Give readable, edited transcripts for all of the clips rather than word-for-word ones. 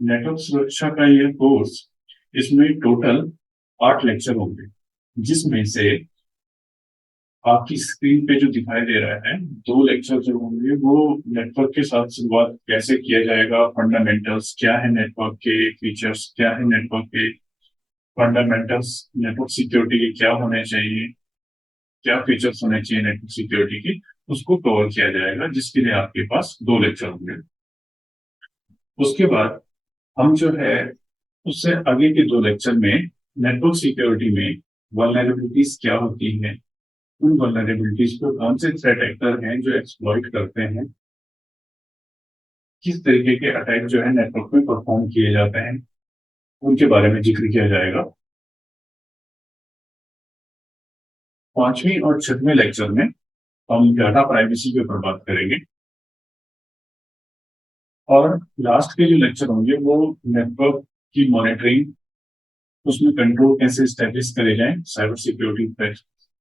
Network सुरक्षा का यह कोर्स, इसमें टोटल 8 लेक्चर होंगे, जिसमें से आपकी स्क्रीन पे जो दिखाई दे रहा है 2 लेक्चर जो होंगे वो नेटवर्क के साथ शुरुआत कैसे किया जाएगा, फंडामेंटल्स क्या है नेटवर्क के, फीचर्स क्या है नेटवर्क के, फंडामेंटल्स नेटवर्क सिक्योरिटी के क्या होने चाहिए, क्या फीचर्स होने चाहिए नेटवर्क सिक्योरिटी के, उसको कवर किया जाएगा, जिसके लिए आपके पास 2 लेक्चर होंगे। उसके बाद हम जो है उससे आगे के 2 लेक्चर में नेटवर्क सिक्योरिटी में वल्नरेबिलिटीज क्या होती है, उन वल्नरेबिलिटीज को कौन से थ्रेट एक्टर हैं जो एक्सप्लॉइट करते हैं, किस तरीके के अटैक जो है नेटवर्क में परफॉर्म किए जाते हैं, उनके बारे में जिक्र किया जाएगा। 5वें और 6वें लेक्चर में हम डाटा प्राइवेसी के ऊपर बात करेंगे, और लास्ट के जो लेक्चर होंगे वो नेटवर्क की मॉनिटरिंग, उसमें कंट्रोल कैसे स्टैब्लिश करे जाए, साइबर सिक्योरिटी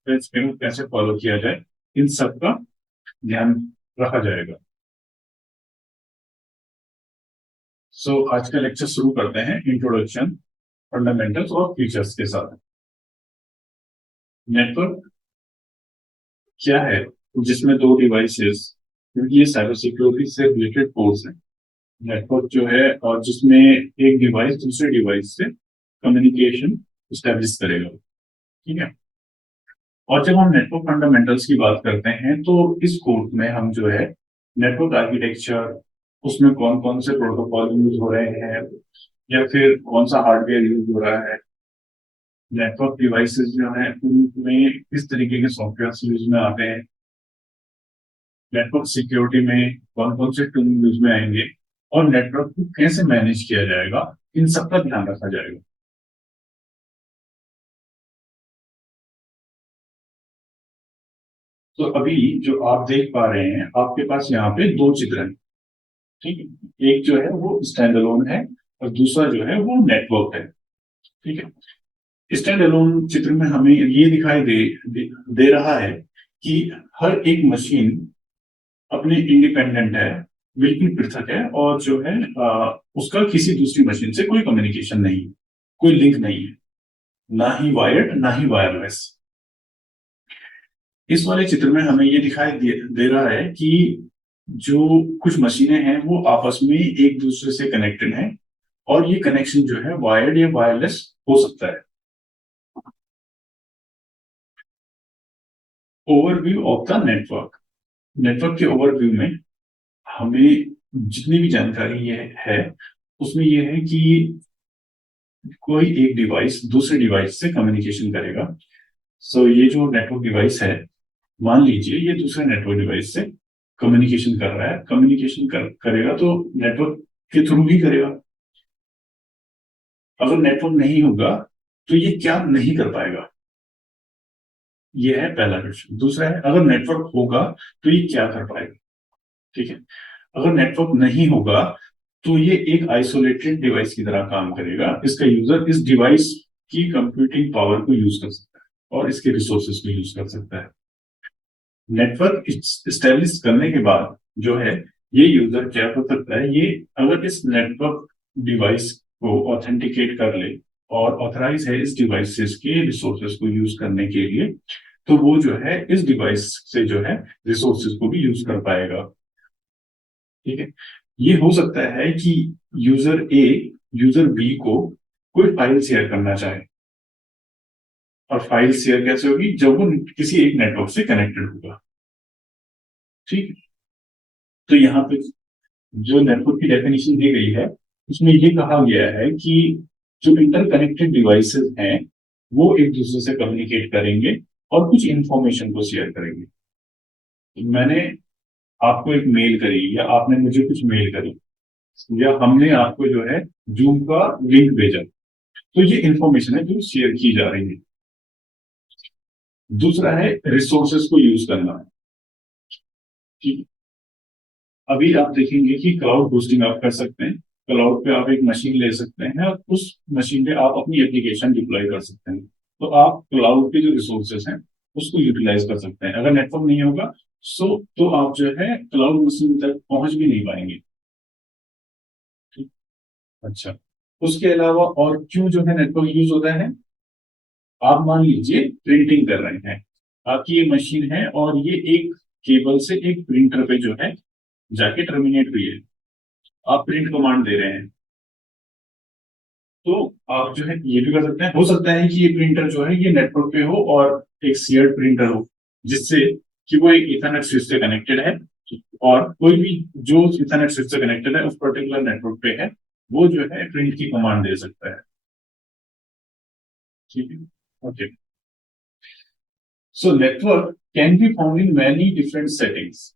प्रिंसिपल कैसे फॉलो किया जाए, इन सब का ध्यान रखा जाएगा। आज का लेक्चर शुरू करते हैं इंट्रोडक्शन, फंडामेंटल्स और फीचर्स के साथ। नेटवर्क क्या है, जिसमें 2 डिवाइसेस, क्योंकि ये साइबर सिक्योरिटी से रिलेटेड कोर्स है। नेटवर्क जो है और जिसमें एक डिवाइस दूसरे डिवाइस से कम्युनिकेशन स्टैब्लिश करेगा, ठीक है। और जब हम नेटवर्क फंडामेंटल्स की बात करते हैं तो इस कोर्स में हम जो है नेटवर्क आर्किटेक्चर, उसमें कौन कौन से प्रोटोकॉल यूज हो रहे हैं या फिर कौन सा हार्डवेयर यूज हो रहा है, नेटवर्क डिवाइसेस जो है उनमें किस तरीके के सॉफ्टवेयर यूज में आते हैं, नेटवर्क सिक्योरिटी में कौन कौन से टूल यूज में आएंगे, और नेटवर्क को कैसे मैनेज किया जाएगा, इन सब का ध्यान रखा जाएगा। तो अभी जो आप देख पा रहे हैं, आपके पास यहाँ पे 2 चित्र हैं, ठीक है। एक जो है वो स्टैंड अलोन है और दूसरा जो है वो नेटवर्क है, ठीक है। स्टैंड अलोन चित्र में हमें ये दिखाई दे रहा है कि हर एक मशीन अपने इंडिपेंडेंट है, बिल्कुल पृथक है, और जो है उसका किसी दूसरी मशीन से कोई कम्युनिकेशन नहीं है, कोई लिंक नहीं है, ना ही वायर्ड ना ही वायरलेस। इस वाले चित्र में हमें ये दिखाई दे रहा है कि जो कुछ मशीनें हैं वो आपस में एक दूसरे से कनेक्टेड हैं, और ये कनेक्शन जो है वायर्ड या वायरलेस हो सकता है। Overview of the network, network के ओवरव्यू में हमें जितनी भी जानकारी ये है उसमें ये है कि कोई एक डिवाइस दूसरे डिवाइस से कम्युनिकेशन करेगा। ये जो नेटवर्क डिवाइस है, मान लीजिए ये दूसरे नेटवर्क डिवाइस से कम्युनिकेशन कर रहा है, करेगा तो नेटवर्क के थ्रू ही करेगा। अगर नेटवर्क नहीं होगा तो ये क्या नहीं कर पाएगा, ये है पहला क्वेश्चन। दूसरा है, अगर नेटवर्क होगा तो ये क्या कर पाएगा, ठीक है। अगर नेटवर्क नहीं होगा तो ये एक आइसोलेटेड डिवाइस की तरह काम करेगा, इसका यूजर इस डिवाइस की कंप्यूटिंग पावर को यूज कर सकता है और इसके रिसोर्सेज को यूज कर सकता है। नेटवर्क स्टेब्लिश करने के बाद जो है ये यूजर क्या कर सकता है, ये अगर इस नेटवर्क डिवाइस को ऑथेंटिकेट कर ले और ऑथराइज है इस डिवाइसेस के रिसोर्सेज को यूज करने के लिए, तो वो जो है इस डिवाइस से जो है रिसोर्सेज को भी यूज कर पाएगा, ठीक है। ये हो सकता है कि यूजर ए यूजर बी को कोई फाइल शेयर करना चाहे, और फाइल शेयर कैसे होगी, जब वो किसी एक नेटवर्क से कनेक्टेड होगा, ठीक है। तो यहाँ पे जो नेटवर्क की डेफिनेशन दी गई है उसमें ये कहा गया है कि जो इंटरकनेक्टेड डिवाइसेस हैं वो एक दूसरे से कम्युनिकेट करेंगे और कुछ इंफॉर्मेशन को शेयर करेंगे। मैंने आपको एक मेल करी या आपने मुझे कुछ मेल करी या हमने आपको जो है जूम का लिंक भेजा, तो ये इंफॉर्मेशन है जो शेयर की जा रही है। दूसरा है रिसोर्सेज को यूज करना, ठीक है। अभी आप देखेंगे कि क्लाउड होस्टिंग आप कर सकते हैं, क्लाउड पे आप एक मशीन ले सकते हैं और उस मशीन पे आप अपनी एप्लीकेशन डिप्लॉय कर सकते हैं। तो आप क्लाउड के जो रिसोर्सेज हैं उसको यूटिलाइज कर सकते हैं। अगर नेटवर्क नहीं होगा तो आप जो है क्लाउड मशीन तक पहुंच भी नहीं पाएंगे, ठीक। अच्छा, उसके अलावा और क्यों जो है नेटवर्क यूज होता है? आप मान लीजिए प्रिंटिंग कर रहे हैं, आपकी ये मशीन है और ये एक केबल से एक प्रिंटर पे जो है जाके टर्मिनेट हुई है, आप प्रिंट कमांड दे रहे हैं, तो आप जो है ये भी कर सकते हैं। हो सकता है कि ये प्रिंटर जो है ये नेटवर्क पे हो और एक शेयर्ड प्रिंटर हो, जिससे कि वो एक इथरनेट स्विच से कनेक्टेड है, और कोई भी जो इथरनेट स्विच से कनेक्टेड है उस पर्टिकुलर नेटवर्क पे है, वो जो है प्रिंट की कमांड दे सकता है। ठीक है, okay. So network can be found in many different settings.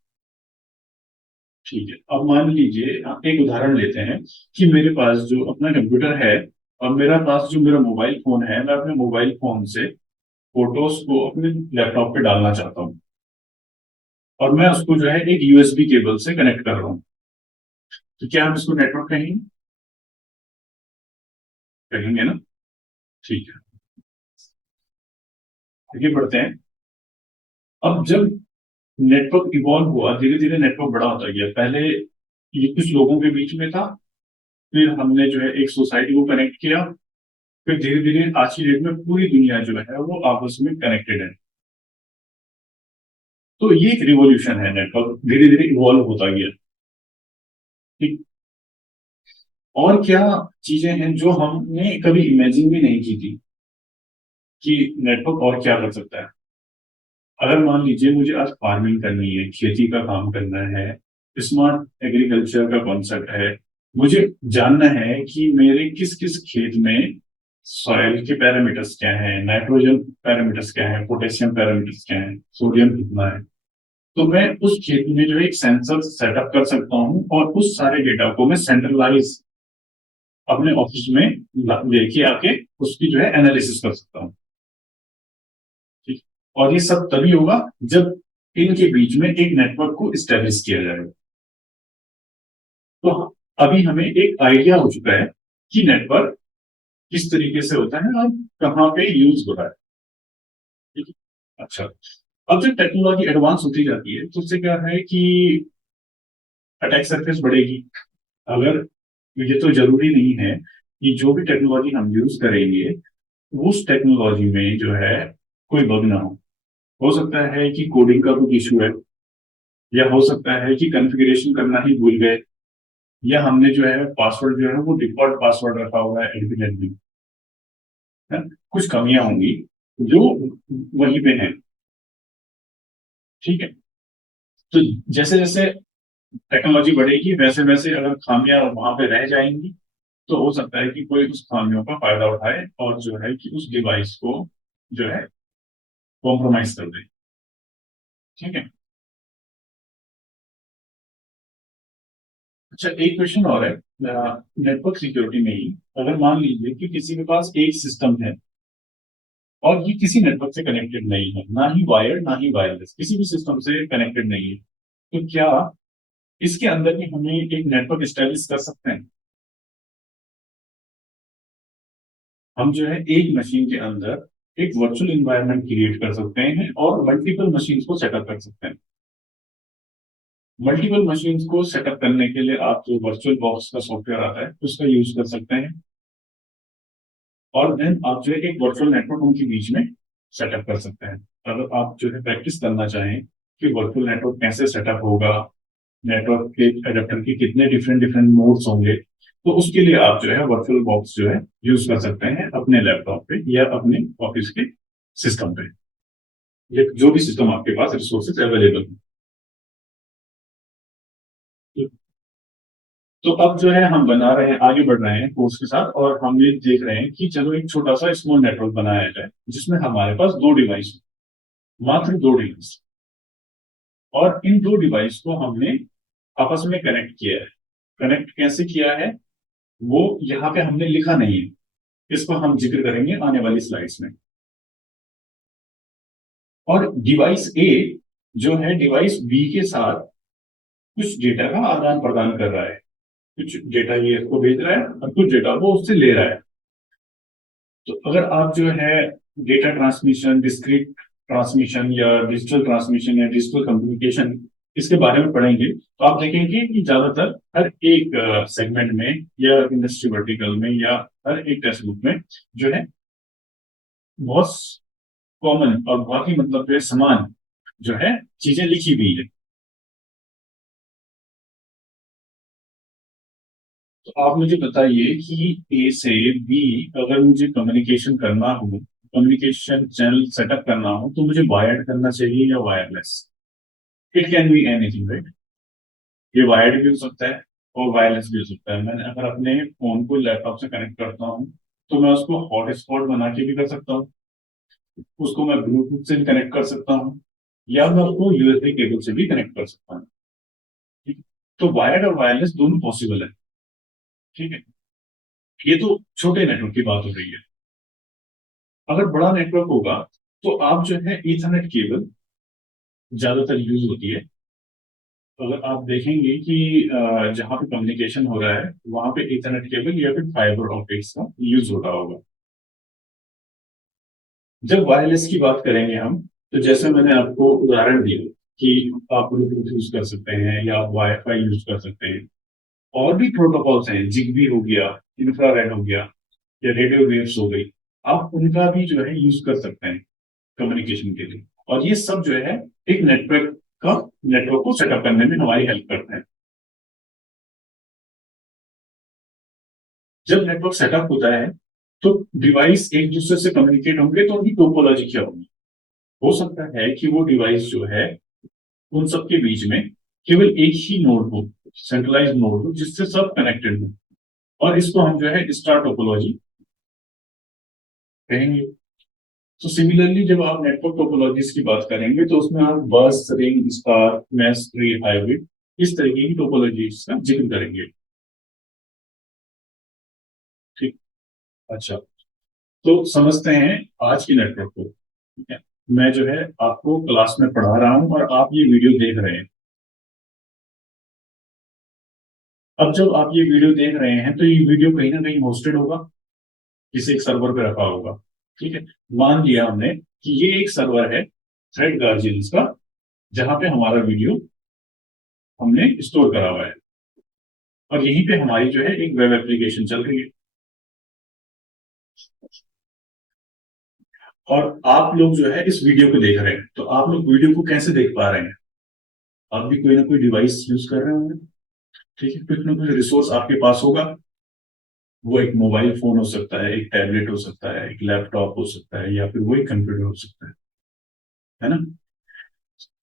ठीक है, अब मान लीजिए एक उदाहरण लेते हैं कि मेरे पास जो अपना कंप्यूटर है और मेरा पास जो मेरा मोबाइल फोन है, मैं अपने मोबाइल फोन से फोटोज को अपने लैपटॉप पे डालना चाहता हूँ, और मैं उसको जो है एक यूएसबी केबल से कनेक्ट कर रहा हूँ, तो क्या हम इसको नेटवर्क कहेंगे? कहेंगे ना? ठीक है, आगे बढ़ते हैं। अब जब नेटवर्क इवॉल्व हुआ, धीरे धीरे नेटवर्क बड़ा होता गया। पहले ये कुछ लोगों के बीच में था, फिर हमने जो है एक सोसाइटी को कनेक्ट किया, फिर धीरे धीरे आज की डेट में पूरी दुनिया जो है वो आपस में कनेक्टेड है। तो ये एक रिवॉल्यूशन है, नेटवर्क धीरे धीरे इवॉल्व होता गया। ठीक। और क्या चीजें हैं जो हमने कभी इमेजिन भी नहीं की थी कि नेटवर्क और क्या कर सकता है? अगर मान लीजिए मुझे आज फार्मिंग करनी है, खेती का काम करना है, स्मार्ट एग्रीकल्चर का कॉन्सेप्ट है, मुझे जानना है कि मेरे किस किस खेत में सॉइल के पैरामीटर्स क्या हैं, नाइट्रोजन पैरामीटर्स क्या हैं, पोटेशियम पैरामीटर्स क्या हैं, सोडियम कितना है, तो मैं उस खेत में जो है एक सेंसर सेटअप कर सकता हूँ और उस सारे डेटा को मैं सेंट्रलाइज अपने ऑफिस में लेके आके उसकी जो है एनालिसिस कर सकता हूँ। ठीक। और ये सब तभी होगा जब इनके बीच में एक नेटवर्क को स्टैब्लिश किया जाएगा। तो अभी हमें एक आइडिया हो चुका है कि नेटवर्क किस तरीके से होता है और कहाँ पे यूज हो रहा है। ठीक है? अच्छा, अब जब टेक्नोलॉजी एडवांस होती जाती है तो उससे क्या है कि अटैक सरफेस बढ़ेगी। अगर ये तो जरूरी नहीं है कि जो भी टेक्नोलॉजी हम यूज करेंगे उस टेक्नोलॉजी में जो है कोई बग ना हो सकता है कि कोडिंग का कुछ इशू है, या हो सकता है कि कॉन्फ़िगरेशन करना ही भूल गए, या हमने जो है पासवर्ड जो है वो डिफॉल्ट पासवर्ड रखा हुआ है एडमिन एडमिन, है? कुछ कमियां होंगी जो वहीं पे हैं। ठीक है, तो जैसे जैसे टेक्नोलॉजी बढ़ेगी वैसे वैसे अगर खामियां वहां पे रह जाएंगी, तो हो सकता है कि कोई उस खामियों का फायदा उठाए और जो है कि उस डिवाइस को जो है कॉम्प्रोमाइज कर दे। ठीक है। अच्छा, एक क्वेश्चन और है नेटवर्क सिक्योरिटी में ही। अगर मान लीजिए कि किसी के पास एक सिस्टम है और ये किसी नेटवर्क से कनेक्टेड नहीं है, ना ही वायर्ड ना ही वायरलेस, किसी भी सिस्टम से कनेक्टेड नहीं है, तो क्या इसके अंदर भी हमें एक नेटवर्क स्टैब्लिश कर सकते हैं? हम जो है एक मशीन के अंदर एक वर्चुअल इन्वायरमेंट क्रिएट कर सकते हैं और मल्टीपल मशीन को सेटअप कर सकते हैं। मल्टीपल मशीन को सेटअप करने के लिए आप जो वर्चुअल बॉक्स का सॉफ्टवेयर आता है उसका यूज कर सकते हैं, और देन आप जो है एक वर्चुअल नेटवर्क उनके बीच में सेटअप कर सकते हैं। अगर आप जो है प्रैक्टिस करना चाहें कि वर्चुअल नेटवर्क कैसे सेटअप होगा, नेटवर्क के एडेप्टर के कितने डिफरेंट डिफरेंट मोड्स होंगे, तो उसके लिए आप जो है वर्चुअल बॉक्स जो है यूज कर सकते हैं अपने लैपटॉप पे या अपने ऑफिस के सिस्टम पे, या जो भी सिस्टम आपके पास रिसोर्सेज अवेलेबल है। तो अब जो है हम बना रहे हैं, आगे बढ़ रहे हैं कोर्स के साथ, और हम ये देख रहे हैं कि चलो एक छोटा सा स्मॉल नेटवर्क बनाया जाए जिसमें हमारे पास दो डिवाइस, मात्र दो डिवाइस, और इन दो डिवाइस को हमने आपस में कनेक्ट किया है। कनेक्ट कैसे किया है वो यहाँ पे हमने लिखा नहीं है, इसको हम जिक्र करेंगे आने वाली स्लाइड्स में। और डिवाइस ए जो है डिवाइस बी के साथ कुछ डेटा का आदान प्रदान कर रहा है, कुछ डेटा ये इसको भेज रहा है और कुछ डेटा वो उससे ले रहा है। तो अगर आप जो है डेटा ट्रांसमिशन, डिस्क्रीट ट्रांसमिशन या डिजिटल ट्रांसमिशन या डिजिटल कम्युनिकेशन इसके बारे में पढ़ेंगे तो आप देखेंगे कि ज्यादातर हर एक सेगमेंट में या इंडस्ट्री वर्टिकल में या हर एक टेक्स्ट बुक में जो है बहुत कॉमन और बहुत ही मतलब जो है समान जो है चीजें लिखी हुई है। तो आप मुझे बताइए कि ए से बी अगर मुझे कम्युनिकेशन करना हो, कम्युनिकेशन चैनल सेटअप करना हो, तो मुझे वायर्ड करना चाहिए या wireless? It can be anything, right? ये वायर्ड भी हो सकता है और वायरलेस भी हो सकता है। मैंने अगर अपने फोन को लैपटॉप से कनेक्ट करता हूँ तो मैं उसको हॉटस्पॉट बना के भी कर सकता हूँ, उसको मैं ब्लूटूथ से भी कनेक्ट कर सकता हूँ, या मैं उसको यूएसबी केबल से भी कनेक्ट कर सकता हूँ। ठीक है? तो वायर्ड और वायरलेस दोनों पॉसिबल है। ठीक है, ये तो छोटे नेटवर्क की बात हो रही है। अगर बड़ा नेटवर्क होगा तो आप जो है ईथरनेट केबल ज्यादातर यूज होती है। अगर आप देखेंगे कि जहां पे कम्युनिकेशन हो रहा है वहां पे ईथरनेट केबल या फिर फाइबर ऑप्टिक्स का यूज हो रहा होगा। जब वायरलेस की बात करेंगे हम, तो जैसे मैंने आपको उदाहरण दिया कि आप ब्लूटूथ यूज कर सकते हैं या आप वाईफाई यूज कर सकते हैं। और भी प्रोटोकॉल्स हैं, जिगबी हो गया, इंफ्रारेड हो गया, या रेडियो वेव्स हो गई। आप उनका भी जो है यूज कर सकते हैं कम्युनिकेशन के लिए। और ये सब जो है एक नेटवर्क को सेटअप करने में हमारी हेल्प करते हैं। जब नेटवर्क सेटअप होता है तो डिवाइस एक दूसरे से कम्युनिकेट होंगे तो उनकी टोपोलॉजी क्या होगी? हो सकता है कि वो डिवाइस जो है उन सबके बीच में केवल एक ही नोड हो, सेंट्रलाइज नोड हो जिससे सब कनेक्टेड हो, और इसको हम जो है स्टार टोपोलॉजी कहेंगे। तो सिमिलरली जब आप नेटवर्क टोपोलॉजीज की बात करेंगे तो उसमें आप bus, ring, star, mesh, tree, hybrid, इस तरीके की टोपोलॉजीज का जिक्र करेंगे। ठीक। अच्छा, तो समझते हैं आज की नेटवर्क को। ठीक है, मैं जो है आपको क्लास में पढ़ा रहा हूं और आप ये वीडियो देख रहे हैं। अब जब आप ये वीडियो देख रहे हैं तो ये वीडियो कहीं ना कहीं होस्टेड होगा, किसी एक सर्वर पे रखा होगा। ठीक है, मान लिया हमने कि ये एक सर्वर है थ्रेड गार्जियंस का, जहां पे हमारा वीडियो हमने स्टोर करा हुआ है, और यहीं पे हमारी जो है एक वेब एप्लीकेशन चल रही है। और आप लोग जो है इस वीडियो को देख रहे हैं, तो आप लोग वीडियो को कैसे देख पा रहे हैं? आप भी कोई ना कोई डिवाइस यूज कर रहे होंगे। ठीक है, कुछ ना कुछ रिसोर्स आपके पास होगा। वो एक मोबाइल फोन हो सकता है, एक टैबलेट हो सकता है, एक लैपटॉप हो सकता है, या फिर वो एक कंप्यूटर हो सकता है ना?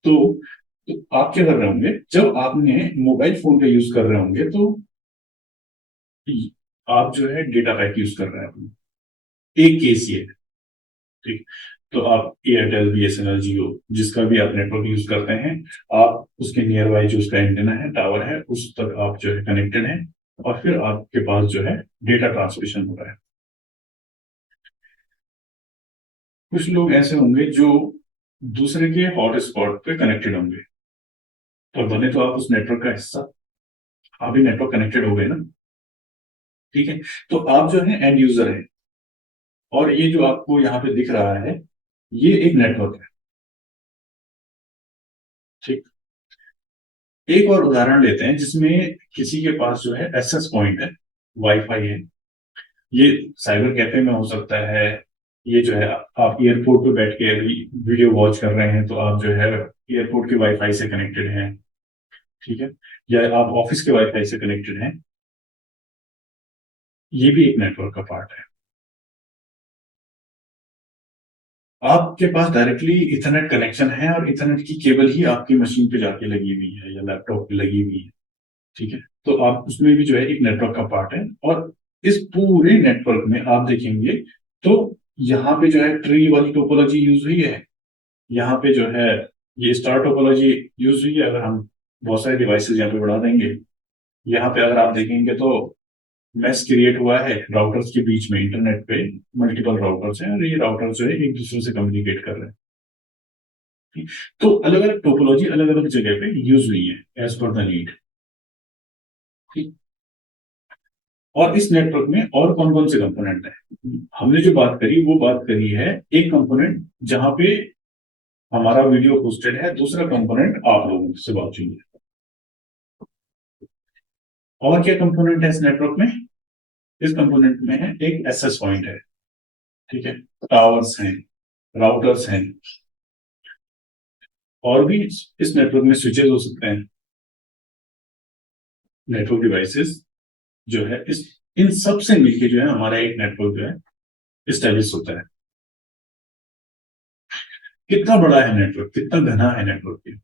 तो, तो आप क्या कर रहे होंगे जब आपने मोबाइल फोन का यूज कर रहे होंगे, तो आप जो है डेटा पैक यूज कर रहे हैं अपना। एक केस ये है। ठीक। तो आप एयरटेल, बीएसएनएल, जियो, जिसका भी आप नेटवर्क यूज करते हैं, आप उसके नियर बाई जो उसका एंटेना है, टावर है, उस तक आप जो है कनेक्टेड हैं, और फिर आपके पास जो है डेटा ट्रांसमिशन हो रहा है। कुछ लोग ऐसे होंगे जो दूसरे के हॉटस्पॉट पे कनेक्टेड होंगे, तो बने तो आप उस नेटवर्क का हिस्सा, आप भी नेटवर्क कनेक्टेड हो गए ना। ठीक है, तो आप जो है एंड यूजर है, और ये जो आपको यहाँ पे दिख रहा है ये एक नेटवर्क है। ठीक। एक और उदाहरण लेते हैं जिसमें किसी के पास जो है एक्सेस पॉइंट है, वाईफाई है। ये साइबर कैफे में हो सकता है, ये जो है आप एयरपोर्ट पे बैठ के अभी वीडियो वॉच कर रहे हैं तो आप जो है एयरपोर्ट के वाईफाई से कनेक्टेड हैं। ठीक है, या आप ऑफिस के वाईफाई से कनेक्टेड हैं। ये भी एक नेटवर्क का पार्ट है। आपके पास डायरेक्टली इथरनेट कनेक्शन है और इथरनेट की केबल ही आपकी मशीन पे जाके लगी हुई है या लैपटॉप पे लगी हुई है। ठीक है, तो आप उसमें भी जो है एक नेटवर्क का पार्ट है। और इस पूरे नेटवर्क में आप देखेंगे तो यहाँ पे जो है ट्री वाली टोपोलॉजी यूज हुई है, यहाँ पे जो है ये स्टार टोपोलॉजी यूज हुई है। अगर हम बहुत सारे डिवाइसेस यहाँ पे बढ़ा देंगे, यहाँ पे अगर आप देखेंगे तो मैस क्रिएट हुआ है राउटर्स के बीच में, इंटरनेट पे मल्टीपल राउटर्स हैं और ये राउटर जो है एक दूसरे से कम्युनिकेट कर रहे हैं। ठीक? तो अलग अलग टोपोलॉजी अलग अलग जगह पे यूज हुई है एज पर द नीड। ठीक। और इस नेटवर्क में और कौन कौन से कंपोनेंट है? हमने जो बात करी वो बात करी है एक कंपोनेंट जहां पे हमारा वीडियो होस्टेड है, दूसरा कंपोनेंट आप लोगों से बातचीत है। और क्या कंपोनेंट है इस नेटवर्क में? इस कंपोनेंट में है एक एक्सेस पॉइंट है, ठीक है, टावर्स हैं, राउटर्स हैं, और भी इस नेटवर्क में स्विचेस हो सकते हैं, नेटवर्क डिवाइसेस जो है इस इन सब से मिलकर जो है हमारा एक नेटवर्क जो है स्टैब्लिश होता है। कितना बड़ा है नेटवर्क, कितना घना है नेटवर्क?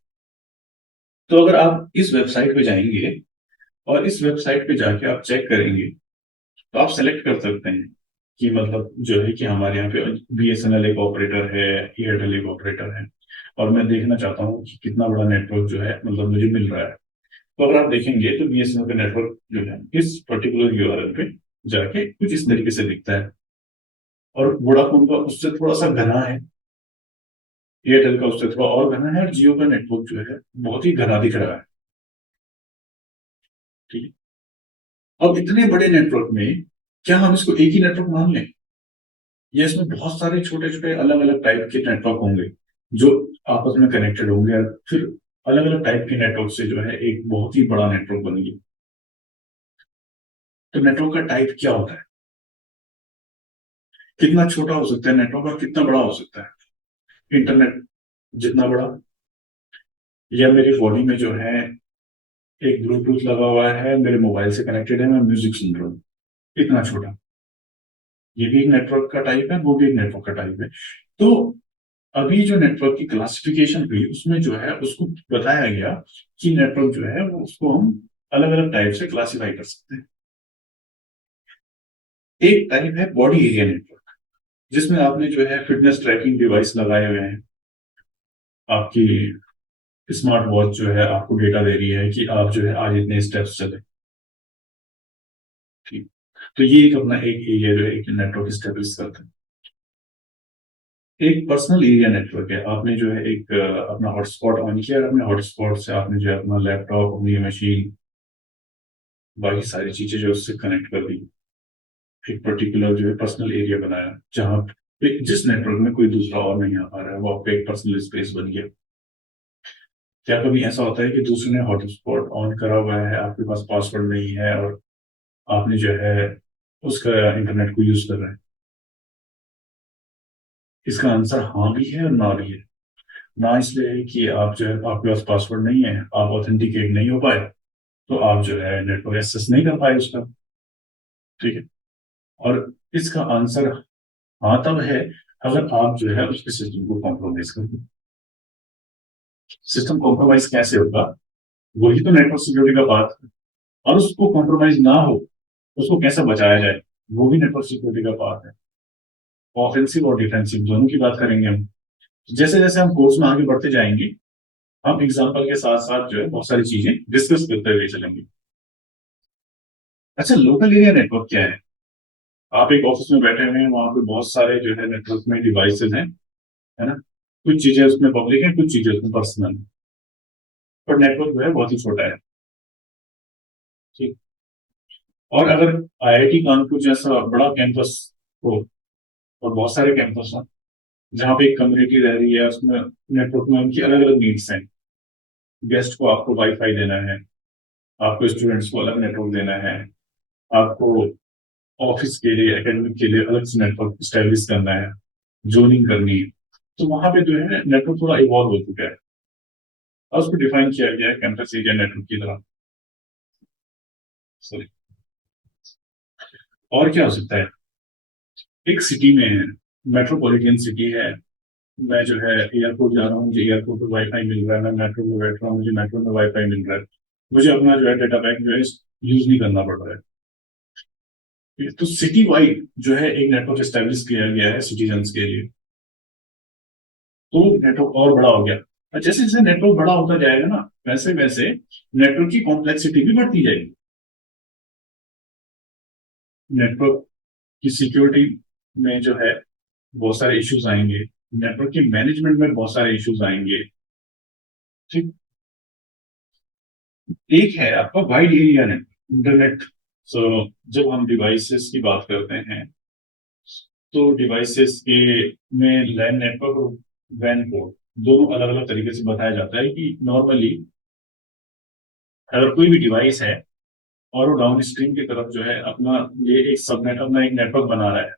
तो अगर आप इस वेबसाइट पे जाएंगे और इस वेबसाइट पे जाके आप चेक करेंगे, तो आप सेलेक्ट कर सकते हैं कि मतलब जो है कि हमारे यहाँ पे बीएसएनएल एक ऑपरेटर है, एयरटेल एक ऑपरेटर है, और मैं देखना चाहता हूँ कि कितना बड़ा नेटवर्क जो है मतलब मुझे मिल रहा है। तो अगर आप देखेंगे तो बीएसएनएल का नेटवर्क जो है इस पर्टिकुलर यूआरएल पे जाके कुछ इस तरीके से दिखता है, और वोडाफोन का उससे थोड़ा सा घना है, एयरटेल का उससे थोड़ा और घना है, और जियो का नेटवर्क जो है बहुत ही घना दिख रहा है। ठीक है, अब इतने बड़े नेटवर्क में क्या हम इसको एक ही नेटवर्क मान लें, या इसमें बहुत सारे छोटे छोटे अलग अलग टाइप के नेटवर्क होंगे जो आपस में कनेक्टेड होंगे, और फिर अलग अलग टाइप के नेटवर्क से जो है एक बहुत ही बड़ा नेटवर्क बनेगी? तो नेटवर्क का टाइप क्या होता है? कितना छोटा हो सकता है नेटवर्क और कितना बड़ा हो सकता है? इंटरनेट जितना बड़ा, या मेरी बॉडी में जो है एक ब्लूटूथ लगा हुआ है, मेरे मोबाइल से कनेक्टेड है, मैं म्यूजिक सुन रहा हूँ, इतना छोटा। ये भी एक नेटवर्क का टाइप है, वो भी एक नेटवर्क का टाइप है। तो अभी जो नेटवर्क की क्लासिफिकेशन हुई उसमें जो है उसको बताया गया कि नेटवर्क जो है वो उसको हम अलग अलग टाइप से क्लासिफाई कर सकते हैं। एक टाइप है बॉडी एरिया नेटवर्क, जिसमें आपने जो है फिटनेस ट्रैकिंग डिवाइस लगाए हुए हैं, आपकी स्मार्ट वॉच जो है आपको डेटा दे रही है कि आप जो है आज इतने स्टेप्स चले। ठीक, तो ये एक अपना एक एरिया जो है एक नेटवर्क स्टेब्लिश करता है। एक पर्सनल एरिया नेटवर्क है, आपने जो है एक अपना हॉटस्पॉट ऑन किया, और अपने हॉटस्पॉट से आपने जो है अपना लैपटॉप, अपनी मशीन, बाकी सारी चीजें जो उससे कनेक्ट कर दी, एक पर्टिकुलर जो है पर्सनल एरिया बनाया जहां पे जिस नेटवर्क में कोई दूसरा और नहीं आ पा रहा है, वो आपका एक पर्सनल स्पेस बन गया। क्या कभी ऐसा होता है कि दूसरे ने हॉटस्पॉट ऑन करा हुआ है, आपके पास पासवर्ड नहीं है, और आपने जो है उसका इंटरनेट को यूज कर रहे हैं? इसका आंसर हाँ भी है और ना भी है। ना इसलिए है कि आप जो है आपके पास पासवर्ड नहीं है, आप ऑथेंटिकेट नहीं हो पाए, तो आप जो है नेटवर्क एक्सेस नहीं कर पाए उसका। ठीक है, और इसका आंसर हाँ तब है अगर आप जो है उसके सिस्टम को कॉम्प्रोमाइज कर दो। सिस्टम कॉम्प्रोमाइज कैसे होगा? वही तो नेटवर्क सिक्योरिटी का बात है। और उसको कॉम्प्रोमाइज ना हो, उसको कैसे बचाया जाए, वो भी नेटवर्क सिक्योरिटी का पार्ट है। ऑफेंसिव और डिफेंसिव दोनों की बात करेंगे हम। जैसे जैसे हम कोर्स में आगे बढ़ते जाएंगे, हम एग्जाम्पल के साथ साथ जो है बहुत सारी चीजें डिस्कस करते हुए चलेंगे। अच्छा, लोकल एरिया नेटवर्क क्या है? आप एक ऑफिस में बैठे हुए हैं, वहां पे बहुत सारे जो है नेटवर्क में डिवाइसेज हैं, है ना? कुछ चीजें उसमें पब्लिक है, कुछ चीजें उसमें पर्सनल है, पर नेटवर्क जो है बहुत ही छोटा है। ठीक, और अगर आईआईटी कानपुर जैसा बड़ा कैंपस हो और बहुत सारे कैंपस हो जहाँ पे एक कम्युनिटी रह रही है, उसमें नेटवर्क में उनकी अलग अलग नीड्स हैं, गेस्ट को आपको वाईफाई देना है, आपको स्टूडेंट्स को अलग नेटवर्क देना है, आपको ऑफिस के लिए, एकेडमिक के लिए अलग से नेटवर्क स्टैब्लिश करना है, जोनिंग करनी है, तो वहां पे जो है नेटवर्क थोड़ा इवॉल्व हो चुका है, और उसको डिफाइन किया गया है कैंपस एरिया नेटवर्क की तरह। सॉरी, और क्या हो सकता है? एक सिटी में, मेट्रोपॉलिटन सिटी है, मैं जो है एयरपोर्ट जा रहा हूँ, मुझे एयरपोर्ट पे वाईफाई मिल रहा है, मैं मेट्रो में बैठ रहा हूँ, मुझे मेट्रो में वाईफाई मिल रहा है, मुझे अपना जो है डाटा पैक जो है यूज नहीं करना पड़ रहा है। तो सिटी वाइड जो है एक नेटवर्क स्टैब्लिश किया गया है सिटीजन्स के लिए, तो नेटवर्क और बड़ा हो गया। और जैसे जैसे नेटवर्क बड़ा होता जाएगा ना, वैसे वैसे नेटवर्क की कॉम्प्लेक्सिटी भी बढ़ती जाएगी, नेटवर्क की सिक्योरिटी में जो है बहुत सारे इश्यूज आएंगे, नेटवर्क के मैनेजमेंट में बहुत सारे इश्यूज आएंगे। ठीक, एक है आपका वाइड एरिया नेटवर्क, इंटरनेट। सो जब हम डिवाइसेस की बात करते हैं, तो डिवाइसेस के में लैन नेटवर्क और वैन पोर्ट, दोनों अलग अलग तरीके से बताया जाता है कि नॉर्मली अगर कोई भी डिवाइस है और वो डाउन स्ट्रीम की तरफ जो है अपना ये एक सबनेट अपना एक नेटवर्क बना रहा है,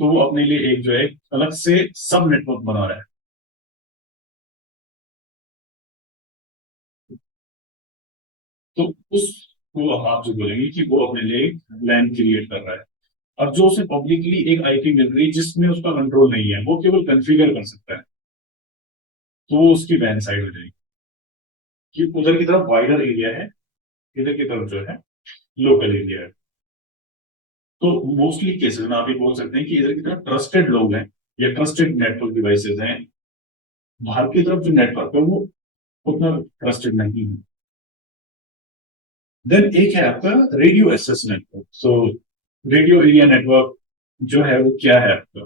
तो वो अपने लिए एक जो है अलग से सब नेटवर्क बना रहा है। तो उसको आप जो बोलेंगे कि वो अपने लिए एक लैन क्रिएट कर रहा है। अब जो उसे पब्लिकली एक आईपी मिल रही है जिसमें उसका कंट्रोल नहीं है, वो केवल कॉन्फ़िगर कर सकता है, तो वो उसकी वैन साइड हो जाएगी कि उधर की तरफ वाइडर एरिया है, इधर की तरफ जो है लोकल एरिया है। तो मोस्टली केसेस में आप ये बोल सकते हैं कि इधर की तरफ ट्रस्टेड लोग हैं या ट्रस्टेड नेटवर्क डिवाइसेज हैं, बाहर की तरफ जो नेटवर्क है वो उतना ट्रस्टेड नहीं है। देन एक है आपका रेडियो एक्सेस नेटवर्क। सो रेडियो एरिया नेटवर्क जो है वो क्या है आपका,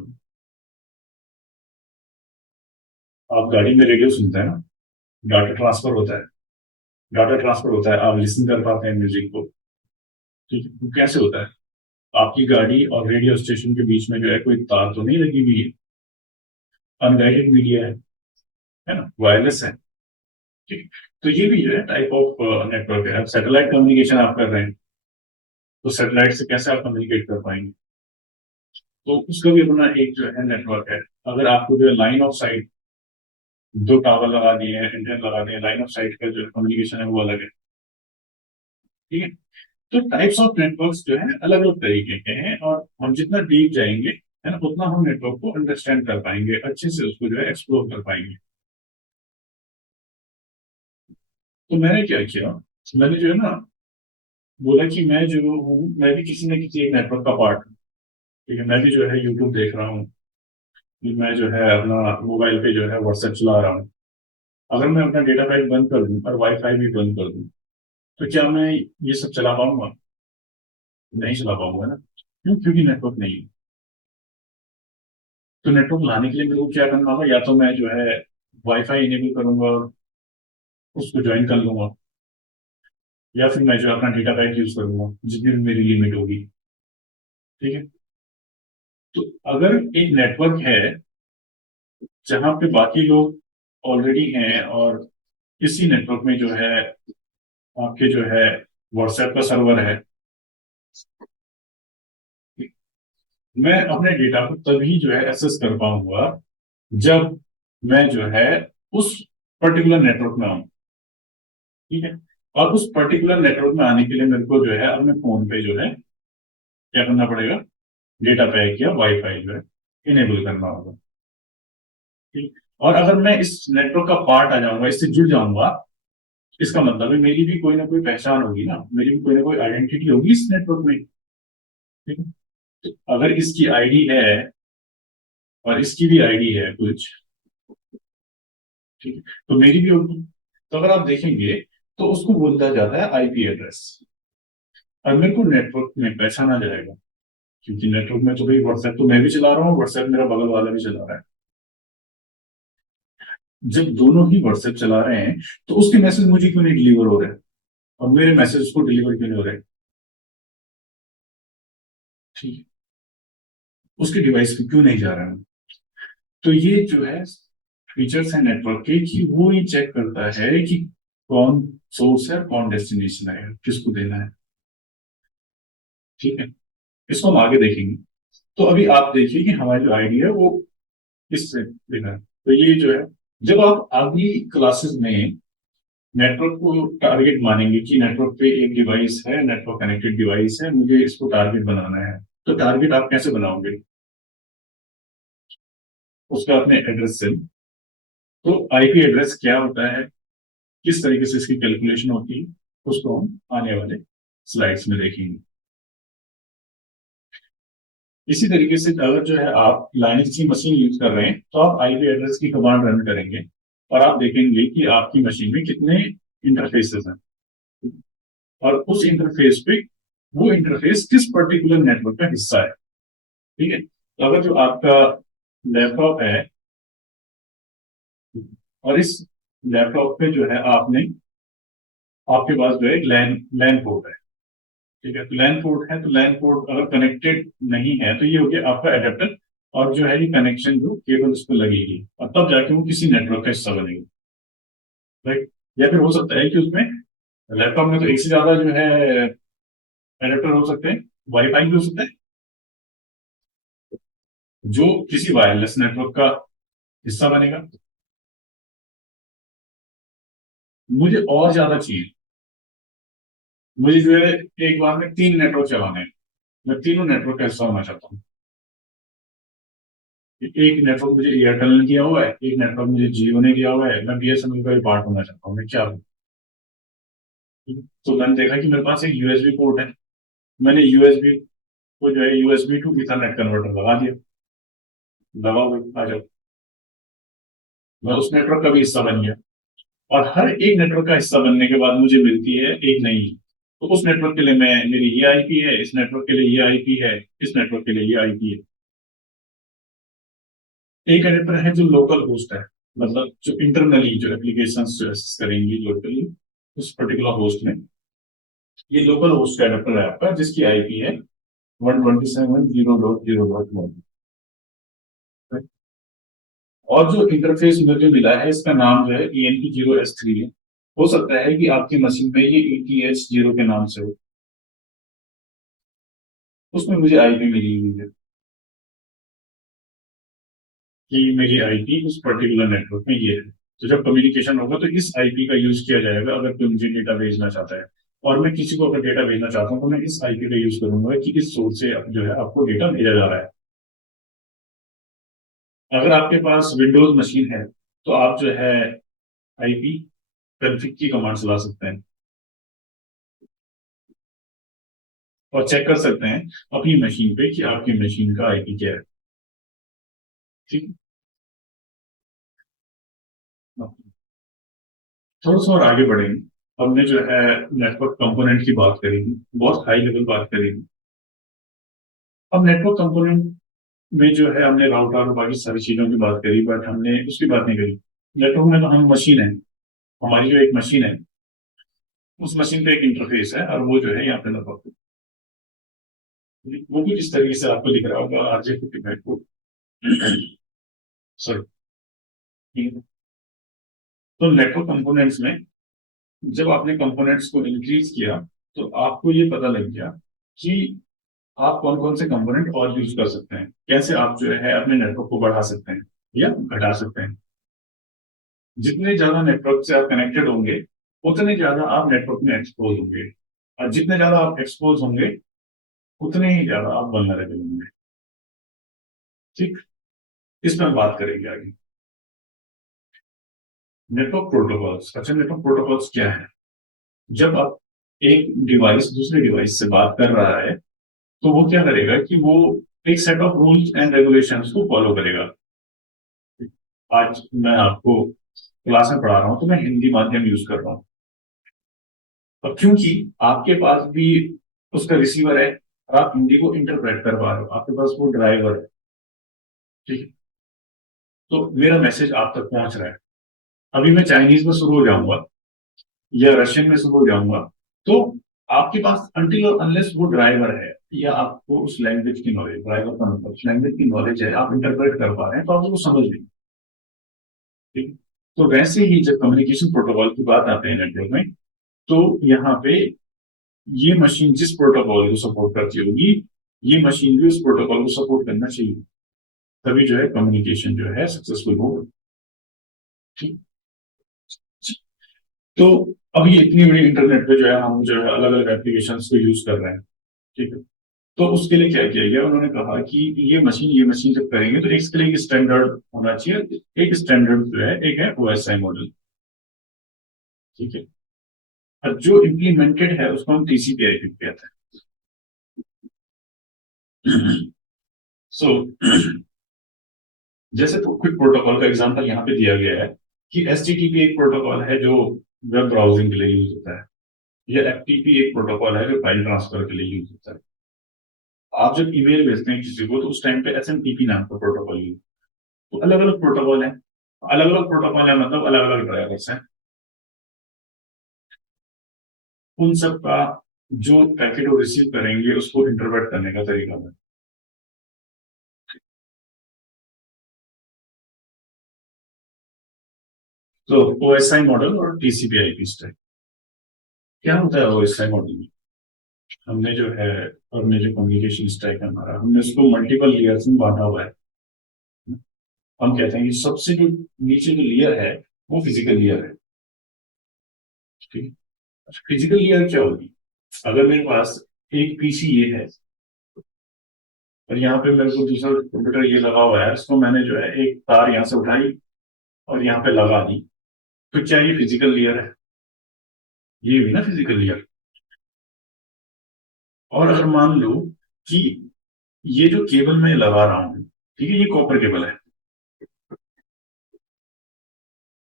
आप गाड़ी में रेडियो सुनते हैं ना, डाटा ट्रांसफर होता है, डाटा ट्रांसफर होता है, आप लिसन कर पाते हैं म्यूजिक को। ठीक है, वो कैसे होता है? आपकी गाड़ी और रेडियो स्टेशन के बीच में जो है कोई तार तो नहीं लगी हुई है, अनगाइडेड मीडिया है ना, वायरलेस है। ठीक है, तो ये भी जो है टाइप ऑफ नेटवर्क है। अब सैटेलाइट कम्युनिकेशन आप कर रहे हैं, तो सैटेलाइट से कैसे आप कम्युनिकेट कर पाएंगे? तो उसका भी अपना एक जो है नेटवर्क है। अगर आपको जो है लाइन ऑफ साइट, दो टावर लगा दिए हैं, एंटेना लगा दिए हैं, लाइन ऑफ साइट का जो कम्युनिकेशन है वो अलग है। ठीक है, तो टाइप्स ऑफ नेटवर्क्स जो है अलग अलग तरीके के हैं, और हम जितना डीप जाएंगे है ना, उतना हम नेटवर्क को अंडरस्टैंड कर पाएंगे, अच्छे से उसको जो है एक्सप्लोर कर पाएंगे। तो मैंने क्या किया, मैंने जो है ना बोला कि मैं जो हूँ, मैं भी किसी न किसी एक नेटवर्क का पार्ट हूँ। ठीक है, मैं भी जो है यूट्यूब देख रहा हूँ, मैं जो है अपना मोबाइल पे जो है व्हाट्सएप चला रहा हूँ। अगर मैं अपना डेटा पैक बंद कर दूं और वाईफाई भी बंद कर दूं, तो क्या मैं ये सब चला पाऊंगा? नहीं चला पाऊंगा ना। क्यों? क्योंकि नेटवर्क नहीं है। तो नेटवर्क लाने के लिए मेरे को क्या करना होगा, या तो मैं जो है वाईफाई इनेबल करूंगा और उसको ज्वाइन कर लूंगा, या फिर मैं जो अपना डेटा पैक यूज करूंगा जितनी भी मेरी लिमिट होगी। ठीक है, तो अगर एक नेटवर्क है जहां पे बाकी लोग ऑलरेडी हैं, और इसी नेटवर्क में जो है आपके जो है व्हाट्सएप का सर्वर है, मैं अपने डेटा को तभी जो है एक्सेस कर पाऊंगा जब मैं जो है उस पर्टिकुलर नेटवर्क में आऊं। ठीक है, और उस पर्टिकुलर नेटवर्क में आने के लिए मेरे को जो है अपने फोन पे जो है क्या करना पड़ेगा, डेटा पैक या वाईफाई जो है इनेबल करना होगा। ठीक, और अगर मैं इस नेटवर्क का पार्ट आ जाऊंगा, इससे जुड़ जाऊंगा, इसका मतलब है मेरी भी कोई ना कोई पहचान होगी ना, मेरी भी कोई ना कोई आइडेंटिटी होगी इस नेटवर्क में। ठीक है, तो अगर इसकी आईडी है और इसकी भी आईडी है कुछ, ठीक है, तो मेरी भी होगी। तो अगर आप देखेंगे तो उसको बोला जाता है आईपी एड्रेस। और मेरे को नेटवर्क में पहचाना जाएगा, क्योंकि नेटवर्क में तो भाई व्हाट्सएप तो मैं भी चला रहा हूँ, व्हाट्सएप मेरा बगल वाला भी चला रहा है। जब दोनों ही व्हाट्सएप चला रहे हैं, तो उसके मैसेज मुझे क्यों नहीं डिलीवर हो रहे हैं, और मेरे मैसेज उसको डिलीवर क्यों नहीं हो रहे? ठीक है, उसके डिवाइस पे क्यों नहीं जा रहा है? तो ये जो है फीचर्स है नेटवर्क के, कि वो ये चेक करता है कि कौन सोर्स है, कौन डेस्टिनेशन है, किसको देना है। ठीक है, इसको हम आगे देखेंगे। तो अभी आप देखिए कि हमारी जो आईडी है वो किससे देना है। तो ये जो है, जब आप अगली क्लासेस में नेटवर्क को टारगेट मानेंगे कि नेटवर्क पे एक डिवाइस है, नेटवर्क कनेक्टेड डिवाइस है, मुझे इसको टारगेट बनाना है, तो टारगेट आप कैसे बनाओगे? उसका अपने एड्रेस से। तो आईपी एड्रेस क्या होता है, किस तरीके से इसकी कैलकुलेशन होती है, उसको हम आने वाले स्लाइड्स में देखेंगे। इसी तरीके से अगर जो है आप लाइनक्स की मशीन यूज कर रहे हैं, तो आप आईपी एड्रेस की कमांड रन करेंगे, और आप देखेंगे कि आपकी मशीन में कितने इंटरफेसेस हैं, और उस इंटरफेस पे वो इंटरफेस किस पर्टिकुलर नेटवर्क का हिस्सा है। ठीक है, तो अगर जो आपका लैपटॉप है, और इस लैपटॉप पे जो है आपने, आपके पास जो है एक लैन लैन पोर्ट है। ठीक है, तो लैन पोर्ट है, तो लैन पोर्ट अगर कनेक्टेड नहीं है तो ये हो गया आपका एडेप्टर और जो है ये कनेक्शन जो केबल उस पर लगेगी और तब जाके वो किसी नेटवर्क का हिस्सा बनेगी, राइट। या फिर हो सकता है कि उसमें लैपटॉप में तो एक से ज्यादा जो है एडेप्टर हो सकते हैं, वाईफाई भी हो सकता है जो किसी वायरलेस नेटवर्क का हिस्सा बनेगा। मुझे और ज्यादा चाहिए, मुझे जो है एक बार में 3 नेटवर्क चलाने हैं, मैं तीनों नेटवर्क का हिस्सा होना चाहता हूँ। एक नेटवर्क मुझे एयरटेल ने दिया हुआ है, एक नेटवर्क मुझे जियो ने दिया हुआ है, मैं बीएसएनएल का भी पार्ट होना चाहता हूँ, मैं क्या करूं? तो मैंने देखा कि मेरे पास एक यूएसबी पोर्ट है, मैंने यूएसबी को जो है यूएसबी टू इथरनेट कन्वर्टर लगा दिया, लगा हुआ आ जाओ, मैं उस नेटवर्क का भी हिस्सा बन गया। और हर एक नेटवर्क का हिस्सा बनने के बाद मुझे मिलती है एक नई, तो उस नेटवर्क के लिए मैं, मेरी ये आईपी है, इस नेटवर्क के लिए ये आईपी है, इस नेटवर्क के लिए ये आईपी है। एक एडिटर है जो लोकल होस्ट है, मतलब जो इंटरनली जो एप्लीकेशन जो एक्सेस करेंगी लोकली उस पर्टिकुलर होस्ट में, ये लोकल होस्ट का एडेप्टर है आपका, जिसकी आईपी है 127.0.0.1। और जो इंटरफेस मुझे मिला है इसका नाम जो है ENP0S3 है। हो सकता है कि आपकी मशीन में ये ETH0 के नाम से हो, उसमें मुझे आईपी मिली हुई है कि मेरी आईपी उस पर्टिकुलर नेटवर्क में ये है। तो जब कम्युनिकेशन होगा तो इस आईपी का यूज किया जाएगा अगर कोई मुझे डेटा भेजना चाहता है, और मैं किसी को अगर डेटा भेजना चाहता हूँ तो मैं इस आईपी का यूज करूंगा कि इस सोर्स से जो है आपको डेटा भेजा जा रहा है। अगर आपके पास विंडोज मशीन है तो आप जो है आईपी कॉन्फ़िग की कमांड चला सकते हैं और चेक कर सकते हैं अपनी मशीन पे कि आपकी मशीन का आईपी क्या है, ठीक है। थोड़ा सा और आगे बढ़ेंगे, हमने जो है नेटवर्क कंपोनेंट की बात करेंगे, बहुत हाई लेवल बात करेंगे। अब नेटवर्क कंपोनेंट में जो है हमने राउटर और बाकी सारी चीजों की बात करी, बट हमने उसकी बात नहीं करी। नेटवर्क में तो हम मशीन है, हमारी जो एक मशीन है उस मशीन पे एक इंटरफेस है और वो जो है यहाँ पे नेटवर्क, वो कुछ इस तरीके से आपको दिख रहा होगा RJ45 को, सॉरी। तो नेटवर्क कंपोनेंट्स में जब आपने कंपोनेंट्स को इंक्रीज किया तो आपको ये पता लग गया कि आप कौन कौन से कंपोनेंट और यूज कर सकते हैं, कैसे आप जो है अपने नेटवर्क को बढ़ा सकते हैं या घटा सकते हैं। जितने ज्यादा नेटवर्क से आप कनेक्टेड होंगे उतने ज्यादा आप नेटवर्क में एक्सपोज होंगे, और जितने ज्यादा आप एक्सपोज होंगे उतने ही ज्यादा आप वल्नरेबल होंगे, ठीक। इस पर हम बात करेंगे आगे। नेटवर्क प्रोटोकॉल्स, अच्छा नेटवर्क प्रोटोकॉल्स क्या है? जब आप एक डिवाइस दूसरे डिवाइस से बात कर रहा है तो वो क्या करेगा कि वो एक set of rules and regulations को फॉलो करेगा। आज मैं आपको क्लास में पढ़ा रहा हूँ तो मैं हिंदी माध्यम यूज कर रहा हूँ, और क्योंकि आपके पास भी उसका रिसीवर है और आप हिंदी को इंटरप्रेट कर पा रहे हो, आपके पास वो ड्राइवर है, ठीक है। तो मेरा मैसेज आप तक पहुंच रहा है। अभी मैं चाइनीज में शुरू हो जाऊंगा या रशियन में शुरू हो जाऊंगा, तो आपके पास अनटिल और अनलेस वो ड्राइवर है या आपको उस लैंग्वेज की नॉलेज, ड्राइवर का मतलब उस लैंग्वेज की नॉलेज है, आप इंटरप्रेट कर पा रहे हैं तो आप उसको समझ लेंगे, ठीक है। तो वैसे ही जब कम्युनिकेशन प्रोटोकॉल की बात आते हैं नेटवर्क में, तो यहाँ पे ये मशीन जिस प्रोटोकॉल को सपोर्ट करती होगी ये मशीन भी उस प्रोटोकॉल को सपोर्ट करना चाहिए, तभी जो है कम्युनिकेशन जो है सक्सेसफुल होगा, ठीक। तो अब ये इतनी बड़ी इंटरनेट पे जो है हम जो है अलग अलग एप्लीकेशन को यूज कर रहे हैं, ठीक है। तो उसके लिए क्या किया गया, उन्होंने कहा कि ये मशीन जब करेंगे तो इसके लिए एक स्टैंडर्ड होना चाहिए, एक स्टैंडर्ड जो है एक है OSI मॉडल, ठीक है। और जो इम्प्लीमेंटेड है उसको हम TCP/IP कहते हैं। सो जैसे तो क्विक प्रोटोकॉल का एग्जांपल यहाँ पे दिया गया है कि HTTP एक प्रोटोकॉल है जो वेब ब्राउजिंग के लिए यूज होता है, या FTP एक प्रोटोकॉल है जो फाइल ट्रांसफर के लिए यूज होता है। आप जब ईमेल भेजते हैं किसी को तो उस टाइम पे SMTP नाम का प्रोटोकॉल यूज, तो अलग अलग प्रोटोकॉल है, अलग अलग प्रोटोकॉल है मतलब अलग अलग ड्राइवर्स हैं, उन सब का जो पैकेट वो रिसीव करेंगे उसको इंटरप्रेट करने का तरीका है। तो ओएसआई मॉडल और टीसीपी आईपी स्टैक क्या होता है ओएसआई मॉडल में? हमने जो है हमने जो कम्युनिकेशन स्टैक है हमारा, हमने उसको मल्टीपल लेयर्स में बांटा हुआ है। हम कहते हैं कि सबसे जो नीचे जो लेयर है वो फिजिकल लेयर है। ठीक है, फिजिकल लेयर क्या होगी? अगर मेरे पास एक पीसी ये है और यहाँ पे मेरे को दूसरा कंप्यूटर ये लगा हुआ है, इसको मैंने जो है एक तार यहाँ से उठाई और यहाँ पे लगा दी, तो क्या ये फिजिकल लेयर है? ये भी ना फिजिकल लेयर। और अगर मान लो कि ये जो केबल मैं लगा रहा हूँ, ठीक है, ये कॉपर केबल है,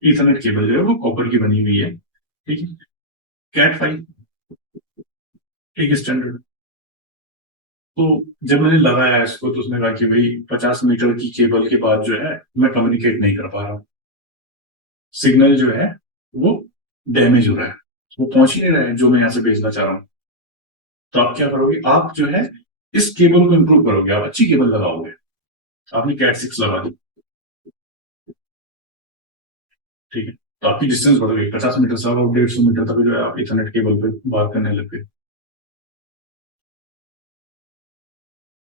ईथरनेट केबल जो है वो कॉपर की बनी हुई है। ठीक है, कैट फाइव एक स्टैंडर्ड। तो जब मैंने लगाया इसको तो उसने कहा कि भाई 50 मीटर की केबल के बाद जो है मैं कम्युनिकेट नहीं कर पा रहा हूँ, सिग्नल जो है वो डैमेज हो रहा है, वो पहुंच ही नहीं रहा है जो मैं यहाँ से भेजना चाह रहा हूँ। तो आप क्या करोगे? आप जो है इस केबल को इंप्रूव करोगे, आप अच्छी केबल लगाओगे। आपने कैट सिक्स लगा दी, ठीक है, तो आपकी डिस्टेंस बढ़ गई 50 मीटर से, अब 150 मीटर तक जो है आप इथरनेट केबल पे बात करने लग गए।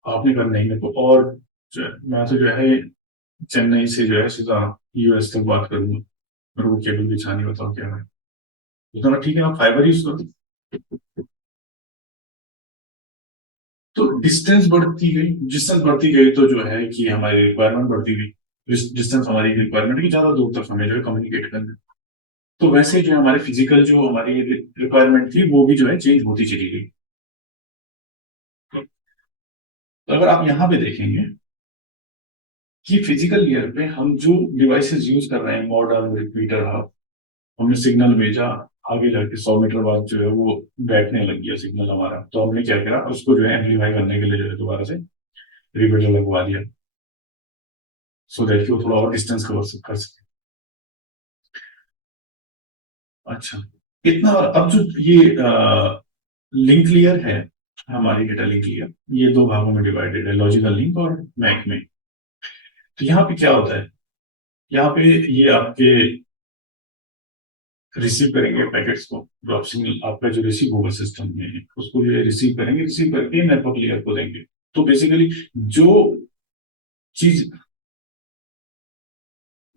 आपने कहा नहीं, मेरे को और मैं तो जो है चेन्नई से जो है सीधा यूएस तक बात करूंगा, मेरे को केबल बिछानी, बताओ क्या है? उतना ठीक है, आप फाइबर यूज करो। तो डिस्टेंस बढ़ती गई तो जो है कि हमारी रिक्वायरमेंट बढ़ती गई। डिस्टेंस हमारी रिक्वायरमेंट की ज्यादा दूर तक हमें जो है कम्युनिकेट करना है। तो वैसे ही जो है हमारे फिजिकल जो हमारी रिक्वायरमेंट थी वो भी जो है चेंज होती चली गई। तो अगर आप यहाँ पे देखेंगे कि फिजिकल लेयर पे हम जो डिवाइसेस यूज कर रहे हैं, मॉडर्न रिपीटर हब, हमने सिग्नल भेजा, आगे जाके 100 मीटर बाद जो है वो बैठने लग गया सिग्नल हमारा, तो हमने क्या करा, उसको जो है एम्पलीफाई करने के लिए जो है दोबारा से रिपीटर लगवा दिया, सो दैट कि वो थोड़ा और डिस्टेंस कवर कर सके। अच्छा, इतना। अब जो ये लिंक लेयर है, हमारी डेटा लिंक लेयर, ये दो भागों में डिवाइडेड है, लॉजिकल लिंक और मैक में। तो यहाँ पे क्या होता है? यहाँ पे ये आपके रिसीव करेंगे पैकेट्स को, जो आपका जो रिसीव होगा सिस्टम में, उसको जो है रिसीव करेंगे, रिसीव करके नेटवर्क लेयर को देंगे। तो बेसिकली जो चीज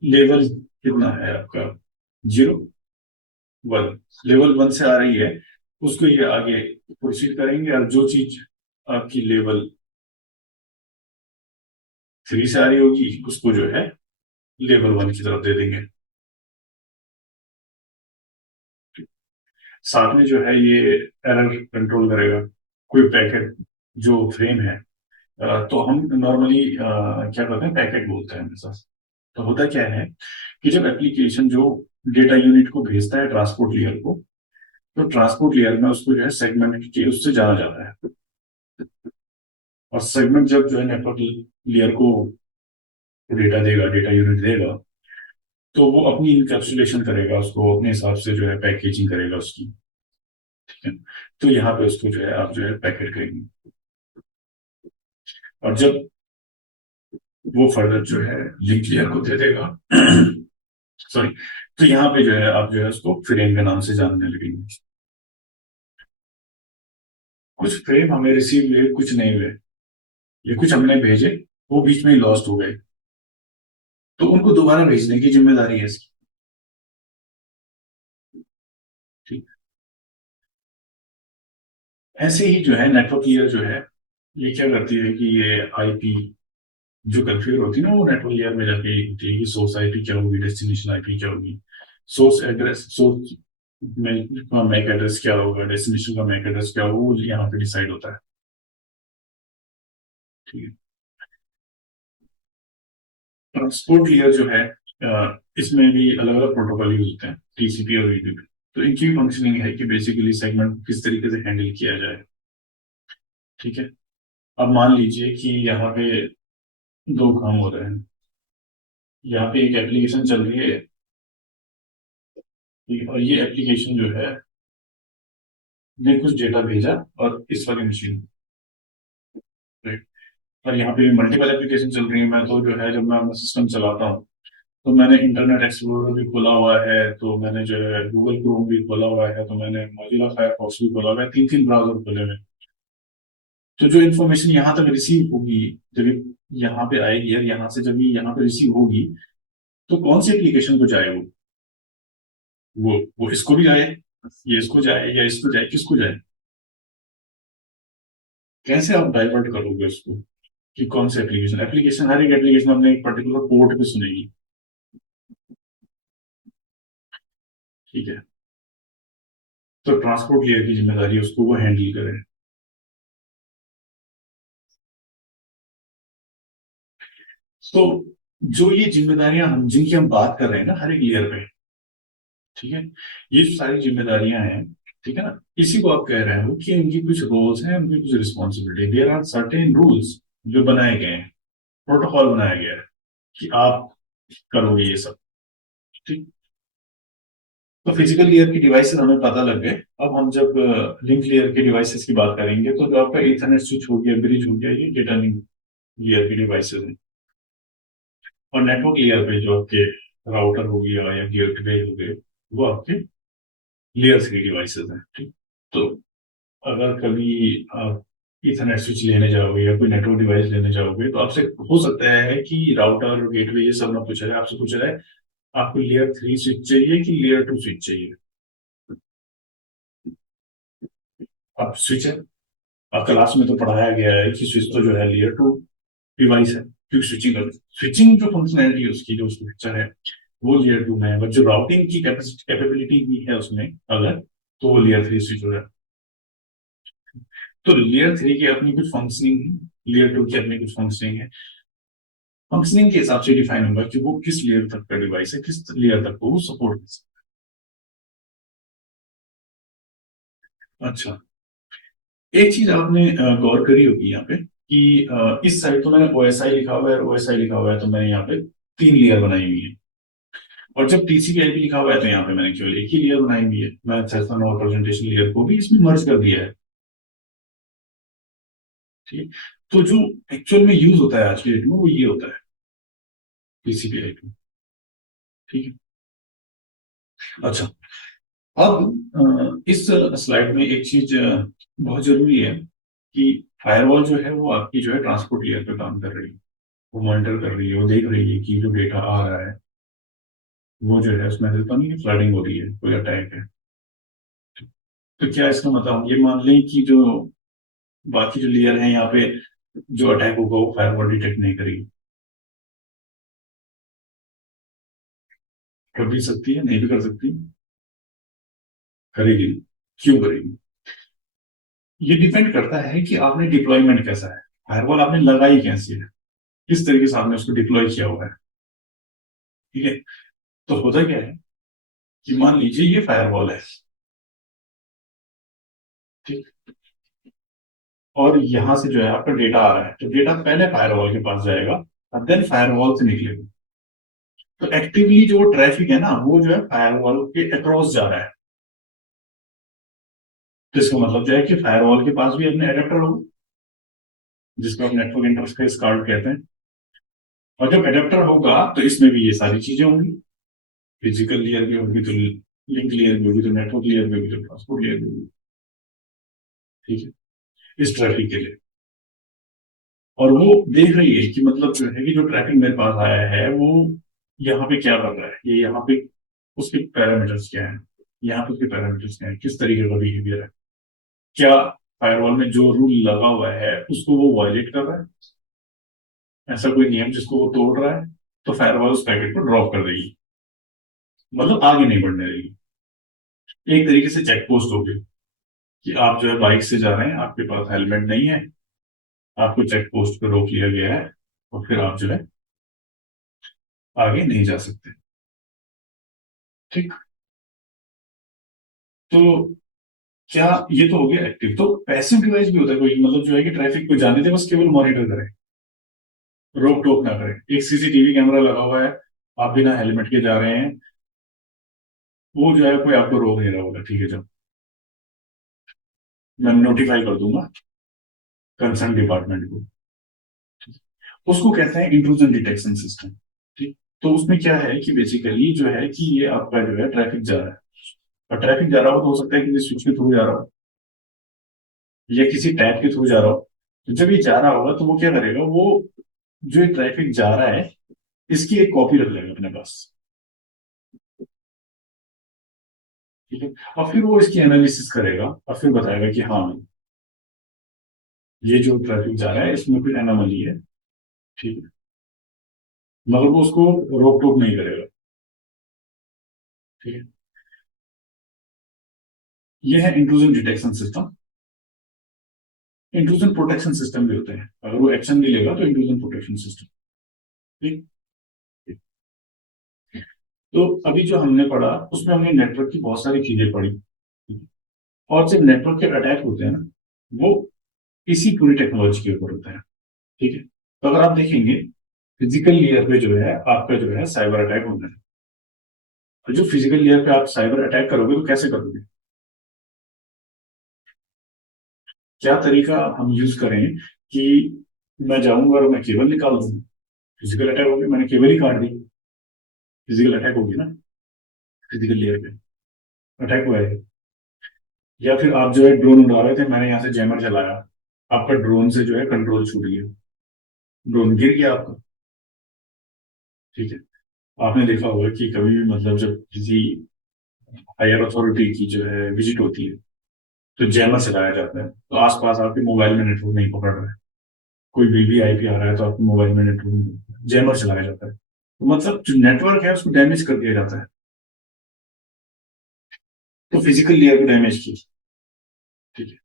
लेवल कितना है आपका, 0 1, लेवल 1 से आ रही है उसको ये आगे प्रोसीड करेंगे, और जो चीज आपकी लेवल 3 से आ रही होगी उसको जो है लेवल 1 की तरफ दे देंगे। साथ में जो है ये एरर कंट्रोल करेगा, कोई पैकेट जो फ्रेम है, तो हम नॉर्मली क्या करते हैं, पैकेट बोलते हैं हमेशा। तो होता क्या है कि जब एप्लीकेशन जो डेटा यूनिट को भेजता है ट्रांसपोर्ट लेयर को, तो ट्रांसपोर्ट लेयर में उसको जो है सेगमेंट के उससे जाना जाता है, और सेगमेंट जब जो है नेटवर्क लेयर को डेटा देगा, डेटा यूनिट देगा, तो वो अपनी इंकैप्सुलेशन करेगा, उसको अपने हिसाब से जो है पैकेजिंग करेगा उसकी। ठीक है, तो यहाँ पे उसको जो है आप जो है पैकेट करेंगे, और जब वो फर्दर जो है लिंक लेयर को दे देगा सॉरी, तो यहाँ पे जो है आप जो है उसको फ्रेम के नाम से जानने लगेंगे। कुछ फ्रेम हमें रिसीव हुए, कुछ नहीं हुए, ये कुछ हमने भेजे, वो बीच में ही लॉस्ट हो गए, तो उनको दोबारा भेजने की जिम्मेदारी है इसकी। ठीक, ऐसे ही जो है नेटवर्क लेयर जो है ये क्या करती है कि ये आईपी जो कन्फिगर होती है ना, वो नेटवर्क लेयर में जाके होती है कि सोर्स आईपी क्या होगी, डेस्टिनेशन आईपी क्या होगी, सोर्स एड्रेस, सोर्स का मैक एड्रेस क्या होगा, डेस्टिनेशन का मैक एड्रेस क्या होगा, वो यहाँ पे डिसाइड होता है। ठीक है, ट्रांसपोर्ट लेयर जो है इसमें भी अलग अलग प्रोटोकॉल यूज होते हैं, टीसीपी और यूडीपी। तो इनकी फंक्शनिंग है कि बेसिकली सेगमेंट किस तरीके से हैंडल किया जाए। ठीक है, अब मान लीजिए कि यहाँ पे दो काम हो रहे हैं, यहाँ पे एक एप्लीकेशन चल रही है, ठीक है, और ये एप्लीकेशन जो है ने कुछ डेटा भेजा और इस वाली मशीन, राइट, और यहाँ पे मल्टीपल एप्लीकेशन चल रही है। मैं तो जो है जब मैं अपना सिस्टम चलाता हूँ तो मैंने इंटरनेट एक्सप्लोरर भी खोला हुआ है, तो मैंने जो है गूगल क्रोम भी खोला हुआ है, तो मैंने मोजिला फायरफॉक्स भी खोला हुआ है, तीन तीन ब्राउजर खोले हुए हैं। तो जो इन्फॉर्मेशन यहाँ तक रिसीव होगी, जब ये यहाँ पे आएगी, और यहाँ से जब ये यहाँ पे रिसीव होगी, तो कौन सी एप्लीकेशन को जाए वो इसको भी जाए, ये इसको जाए, या इसको जाए, किसको जाए? कैसे आप डाइवर्ट करोगे उसको कि कौन सा एप्लीकेशन? एप्लीकेशन, हर एक एप्लीकेशन अपने एक पर्टिकुलर पोर्ट पे सुनेगी। ठीक है, तो ट्रांसपोर्ट लेयर की जिम्मेदारी है उसको वो हैंडल करे। तो जो ये जिम्मेदारियां हम जिनकी हम बात कर रहे हैं ना हर एक लेयर पे, ठीक है, ये जो सारी जिम्मेदारियां हैं, ठीक है ना, इसी को आप कह रहे हो कि उनकी कुछ रोल्स हैं, उनकी कुछ responsibility, there are certain rules जो बनाए गए हैं, प्रोटोकॉल बनाया गया है कि आप करोगे ये सब। ठीक। तो फिजिकल लेयर की डिवाइसेस हमें पता लग गए। अब हम जब लिंक लेयर के डिवाइसेस की बात करेंगे, तो जो आपका इथरनेट स्विच हो गया, ब्रिज हो गया, ये डेटा लिंक लेयर की डिवाइसेस हैं। और नेटवर्क लेयर पे जो आपके राउटर हो गया या गेटवे हो गए, वो आपके लेयर थ्री डिवाइसेस हैं। ठीक। तो अगर कभी आप इथरनेट स्विच लेने जाओगे या कोई नेटवर्क डिवाइस लेने जाओगे, तो आपसे हो सकता है कि राउटर गेटवे ये सब ना पूछा जाए, आपसे पूछा जाए आपको लेयर थ्री स्विच चाहिए कि लेयर टू स्विच चाहिए। अब स्विच है, अब क्लास में तो पढ़ाया गया है कि स्विच तो जो है लेयर टू डिवाइस है, क्योंकि स्विचिंग जो फंक्शनैलिटी है उसकी, जो उसकी पिक्चर है, वो लेयर टू में है, बट जो राउटिंग की कैपेबिलिटी भी है उसमें अगर, तो वो लेयर थ्री स्विच हो रहा है। तो लेयर थ्री की अपनी कुछ फंक्शनिंग है, लेयर टू की अपनी कुछ फंक्शनिंग है। फंक्शनिंग के हिसाब से डिफाइन होगा कि वो किस लेयर तक का डिवाइस है, किस लेयर तक को वो सपोर्ट कर सकता है। अच्छा, एक चीज आपने गौर करी होगी यहाँ पे कि इस साइड तो मैंने ओएसआई लिखा हुआ है, ओएसआई लिखा हुआ है, तो मैंने यहाँ पे तीन लेयर बनाई हुई है। और जब टीसीपी आईपी लिखा हुआ है, तो यहाँ पे मैंने केवल एक ही लेयर बनाई हुई है, मैं सेशन और प्रेजेंटेशन लेयर को भी इसमें मर्ज कर दिया है। ठीक। तो जो एक्चुअल में यूज होता है आज की डेट में, वो ये होता है, टीसीपी आईपी। ठीक है। अच्छा, अब इस स्लाइड में एक चीज बहुत जरूरी है कि फायरवॉल जो है वो आपकी जो है ट्रांसपोर्ट लेयर पे काम कर रही है, वो मॉनिटर कर रही है, वो देख रही है कि जो डेटा आ रहा है वो जो है उसमें ऐसा तो नहीं फ्लडिंग हो रही है, कोई अटैक है। तो क्या इसका मतलब हम ये मान लें कि जो बाकी जो लेयर है यहाँ पे, जो अटैक होगा वो फायरवॉल डिटेक्ट नहीं करेगी? कर भी सकती है, नहीं भी कर सकती, करेगी। क्यों करेगी? ये डिपेंड करता है कि आपने डिप्लॉयमेंट कैसा है, फायरवॉल आपने लगाई कैसी है, किस तरीके से आपने उसको डिप्लॉय किया हुआ है। ठीक है। तो होता क्या है कि मान लीजिए ये फायरवॉल है, ठीक, और यहां से जो है आपका डेटा आ रहा है, तो डेटा पहले फायरवॉल के पास जाएगा और देन फायरवॉल से निकलेगा। तो एक्टिवली जो ट्रैफिक है ना, वो जो है फायरवॉल के अक्रॉस जा रहा है। तो इसका मतलब जो है कि फायरवॉल के पास भी अपने एडेप्टर होगा, जिसको आप नेटवर्क इंटरफेस कार्ड कहते हैं। और जब एडेप्टर होगा तो इसमें भी ये सारी चीजें होंगी, फिजिकल लेयर भी होगी, तो लिंक लेयर भी होगी, तो नेटवर्क लेयर भी होगी, तो ट्रांसपोर्ट लेयर भी होगी। ठीक है, इस ट्रैफिक के लिए। और वो देख रही है कि मतलब जो है कि जो ट्रैफिक मेरे पास आया है वो यहाँ पे क्या कर रहा है, ये यहाँ पे उसके पैरामीटर्स क्या है, यहाँ पे उसके पैरामीटर्स क्या है, किस तरीके का बिहेवियर है, क्या फायरवॉल में जो रूल लगा हुआ है उसको वो वायलेट कर रहा है, ऐसा कोई नियम जिसको वो तोड़ रहा है, तो फायरवॉल उस पैकेट को ड्रॉप कर देगी, मतलब आगे नहीं बढ़ने देगी। एक तरीके से चेक पोस्ट होगी कि आप जो है बाइक से जा रहे हैं, आपके पास हेलमेट नहीं है, आपको चेक पोस्ट पे रोक लिया गया है, और फिर आप जो है आगे नहीं जा सकते। ठीक। तो क्या, ये तो हो गया एक्टिव। तो पैसिव डिवाइस भी होता है कोई, मतलब जो है कि ट्रैफिक को जाने दे, बस केवल मॉनिटर करे, रोक टोक ना करे। एक सीसीटीवी कैमरा लगा हुआ है, आप बिना हेलमेट के जा रहे हैं, वो जो है कोई आपको रोक नहीं रहा होगा, ठीक है, जब मैं नोटिफाई कर दूंगा कंसर्न डिपार्टमेंट को, उसको कहते हैं इंट्रूजन डिटेक्शन सिस्टम। ठीक। तो उसमें क्या है कि बेसिकली जो है कि ये आपका जो है ट्रैफिक जा रहा है, और ट्रैफिक जा रहा हो तो हो सकता है कि स्विच के थ्रू जा रहा हो या किसी टैब के थ्रू जा रहा हो। तो जब ये जा रहा होगा तो वो क्या करेगा, वो जो ये ट्रैफिक जा रहा है इसकी एक कॉपी रख लेगा अपने पास। ठीक है। और फिर वो इसकी एनालिसिस करेगा और फिर बताएगा कि हाँ ये जो ट्रैफिक जा रहा है इसमें कोई एनोमली है। ठीक है। मगर वो उसको रोक टोक नहीं करेगा। ठीक है। ये है intrusion detection system. Intrusion protection system भी होते हैं, अगर वो एक्शन नहीं लेगा तो इंट्रूजन प्रोटेक्शन सिस्टम। ठीक। तो अभी जो हमने पढ़ा उसमें हमने नेटवर्क की बहुत सारी चीजें पढ़ी। ठीक है? और जब नेटवर्क के अटैक होते हैं ना, वो इसी पूरी टेक्नोलॉजी के ऊपर होता है। ठीक है। तो अगर आप देखेंगे फिजिकल लेयर पे जो है आपका जो है साइबर अटैक होता है। तो जो फिजिकल लेयर पे आप साइबर अटैक करोगे तो कैसे करोगे, क्या तरीका हम यूज करें कि मैं जाऊंगा और मैं केबल निकाल दूंगा। फिजिकल अटैक होगी, मैंने केबल ही काट दी, फिजिकल अटैक होगी ना। फिजिकल लेयर पे अटैक हुआ है। या फिर आप जो है ड्रोन उड़ा रहे थे, मैंने यहाँ से जैमर चलाया, आपका ड्रोन से जो है कंट्रोल छूट गया, ड्रोन गिर गया आपका। ठीक है। आपने देखा होगा कि कभी भी मतलब जब किसी हायर अथॉरिटी की जो है विजिट होती है तो जैमर चलाया जाता है, तो आसपास आपके मोबाइल में नेटवर्क नहीं पकड़ रहा है, कोई वीवीआईपी आ रहा है तो आपके मोबाइल में नेटवर्क, जैमर चलाया जाता है, तो मतलब जो नेटवर्क है उसको डैमेज कर दिया जाता है। तो फिजिकल लेयर को डैमेज की। ठीक है।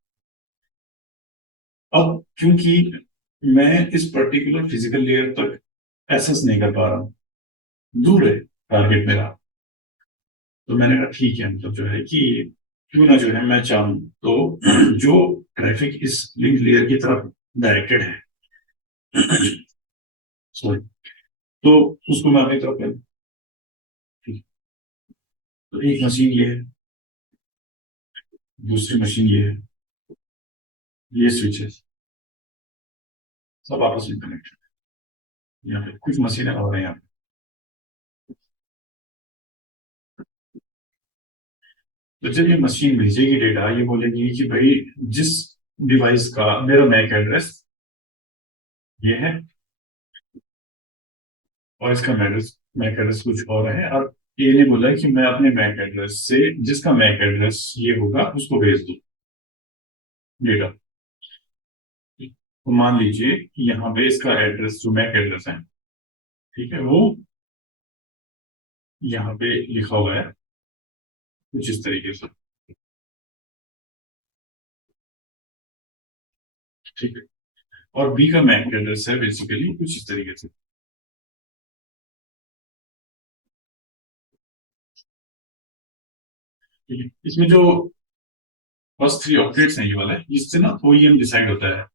अब क्योंकि मैं इस पर्टिकुलर फिजिकल लेयर तक एक्सेस नहीं कर पा रहा हूँ, दूर है टारगेट मेरा, तो मैंने कहा ठीक है, मतलब जो है कि क्यों ना जो है मैं चाहूँ तो जो ट्रैफिक इस लिंक लेयर की तरफ डायरेक्टेड है, सॉरी, तो उसको मैं अपनी तरफ ले लूं। ठीक है। तो एक मशीन ये है, दूसरी मशीन ये है, ये स्विच है, सब आपस में कनेक्टेड। यहाँ पे कुछ मशीनें और हैं यहाँ पे। तो जब ये मशीन भेजेगी डेटा, ये बोलेगी कि भाई जिस डिवाइस का मेरा मैक एड्रेस ये है और इसका मैक एड्रेस कुछ और है, और ये ने बोला कि मैं अपने मैक एड्रेस से जिसका मैक एड्रेस ये होगा उसको भेज दूं डेटा। तो मान लीजिए कि यहाँ पे इसका एड्रेस जो मैक एड्रेस है, ठीक है, वो यहाँ पे लिखा हुआ है कुछ इस तरीके से। ठीक है। और बी का मैक एड्रेस है बेसिकली कुछ इस तरीके से। ठीक है। इसमें जो फर्स्ट थ्री ऑक्टेट्स हैं ये वाला है, इससे ना ओईएम डिसाइड होता है